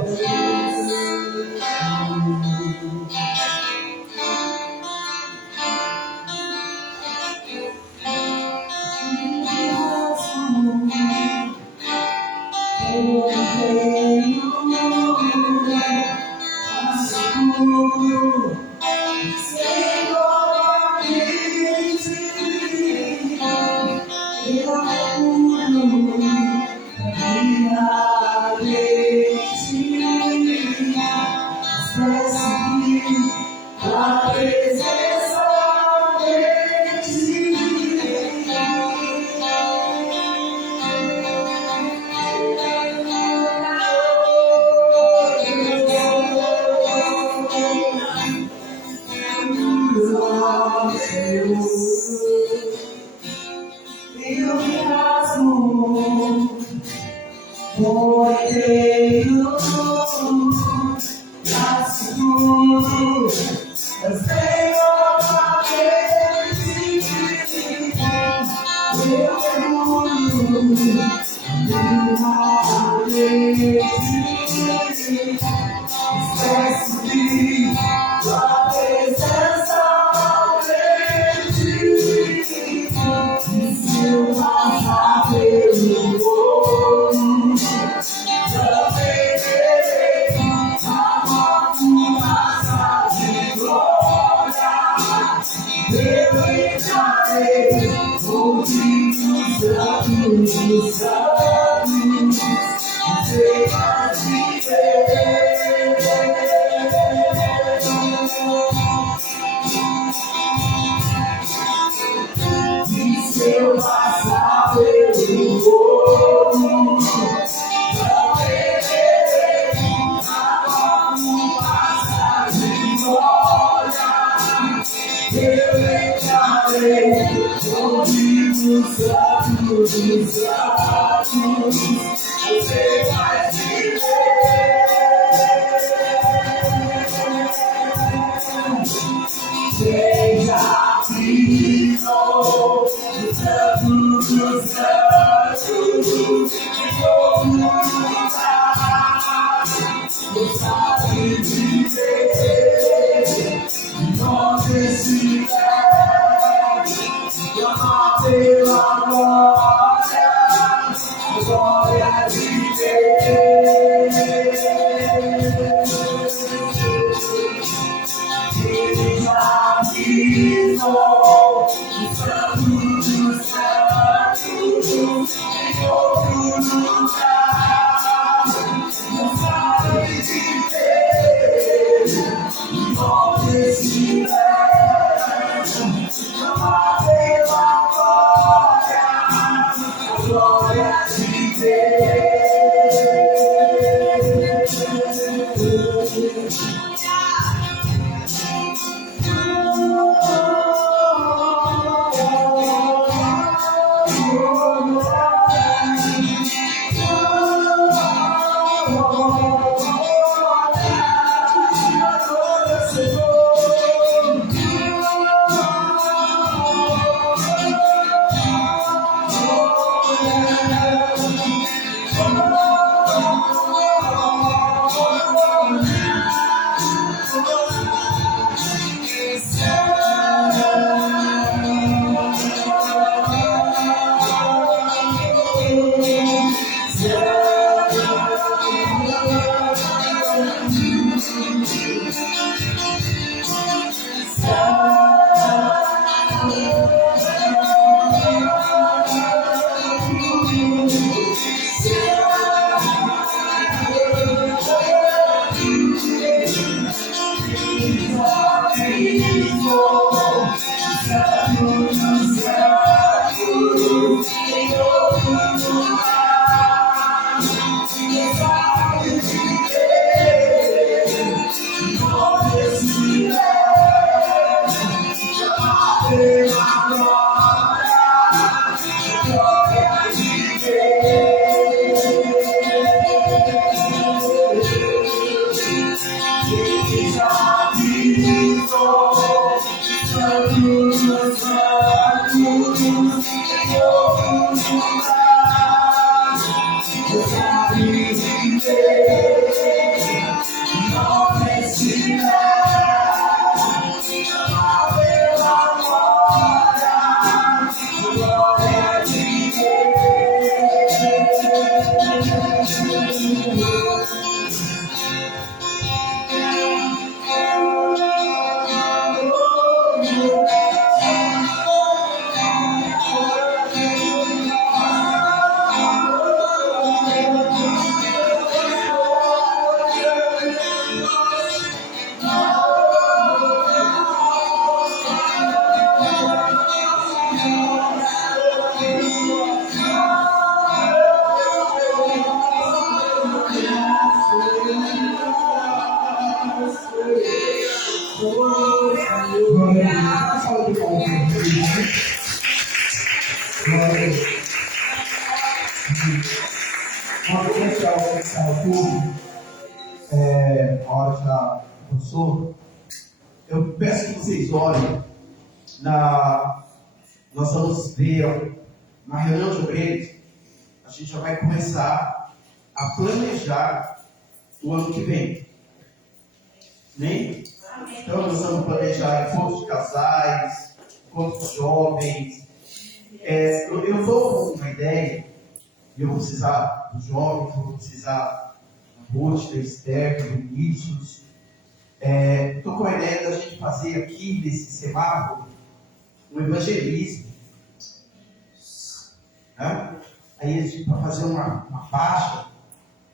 Seja Uma coisa ao público, a hora já passou, eu peço que vocês olhem, nós vamos ver na reunião de obreiros, a gente já vai começar a planejar o ano que vem. Amém? Então nós vamos planejar encontros de casais, encontros de jovens. Eu dou uma ideia, eu vou precisar dos jovens, eu vou precisar da Ruth, da Esther, do Vinícius. Estou com a ideia da gente fazer aqui, nesse semáforo, um evangelismo. Né? Aí a gente vai fazer uma faixa.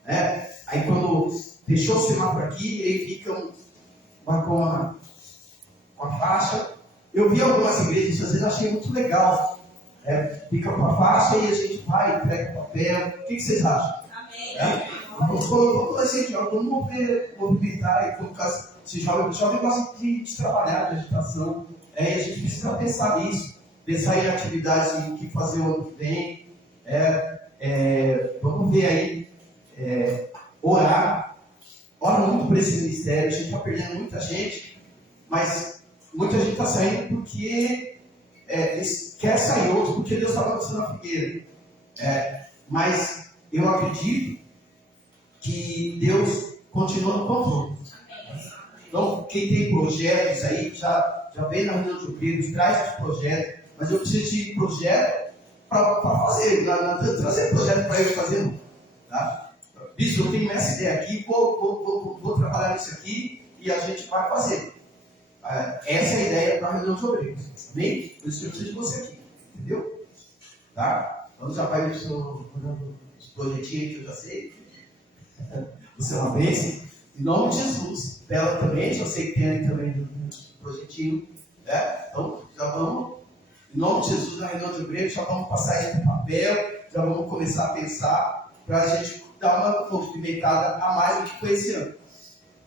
Né? Aí quando deixou o semáforo aqui, aí fica com a faixa. Eu vi algumas igrejas, às vezes achei muito legal. Fica com a faixa e a gente vai, entrega o papel. O que vocês acham? Amém. Vamos movimentar e colocar esse jovem gosta de trabalhar, de agitação. A gente precisa pensar nisso, pensar em atividades que fazer o ano que vem. Vamos ver aí, orar. Ora muito por esse ministério. A gente está perdendo muita gente, mas muita gente está saindo porque quer sair, outros porque Deus está acontecendo na figueira. Mas eu acredito que Deus continua no controle. Então, quem tem projetos aí, já vem na reunião de obreiros, traz os projetos, mas eu preciso de projeto para fazer, trazer projeto para eu fazer. Tá? Bispo, eu tenho essa ideia aqui, vou trabalhar nisso aqui e a gente vai fazer. Essa é a ideia para a reunião de obreiros. Bem, por isso eu preciso de você aqui. Entendeu? Tá? Então já vai ver os projetinhos que eu já sei. Você é uma bênção. Em nome de Jesus. Bela também, já sei que tem ali também um projetinho. Né? Então, já vamos. Em nome de Jesus, na reunião de obreiros, já vamos passar isso para o papel. Já vamos começar a pensar para a gente dar uma movimentada a mais do que foi esse ano.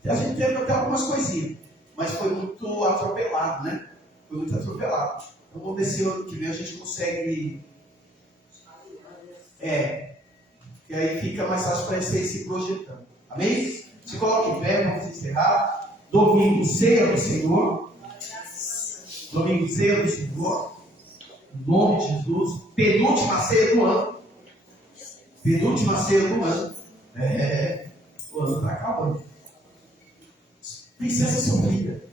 A gente teve até algumas coisinhas, mas foi muito atropelado, né? Foi muito atropelado. Então vamos ver se ano que vem a gente consegue. Que aí fica mais fácil para você ir se projetando. Amém? Se coloque em pé, vamos encerrar. Domingo, ceia do Senhor. Domingo, ceia do Senhor. Em nome de Jesus. Penúltima ceia do ano. Penúltima ceia do ano. O ano está acabando. Princesa Sofia.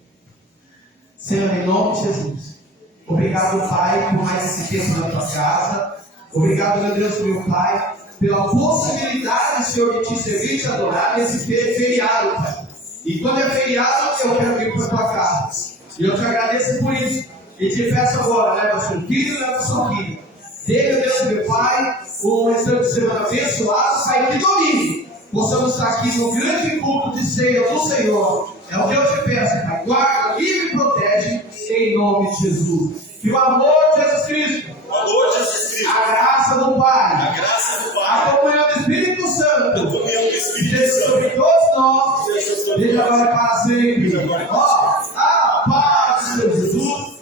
Senhor, em nome de Jesus. Obrigado, Pai, por mais esse tempo na tua casa. Obrigado, meu Deus, meu Pai, pela possibilidade, Senhor, de te servir e te adorar nesse feriado, Pai. E quando é feriado, eu quero vir para a tua casa. E eu te agradeço por isso. E te peço agora, leva seu filho e leva sua filha. Dê, Deus, meu Pai, um restante de semana abençoado, sair que domingo possamos estar aqui no grande culto de ceia do Senhor. É o que eu te peço, Pai. Guarda, livre e protege, em nome de Jesus. Que o amor de Jesus Cristo, a graça do Pai, a comunhão do Espírito Santo, seja sobre todos nós, desde agora e para sempre. Ó, a paz de Jesus.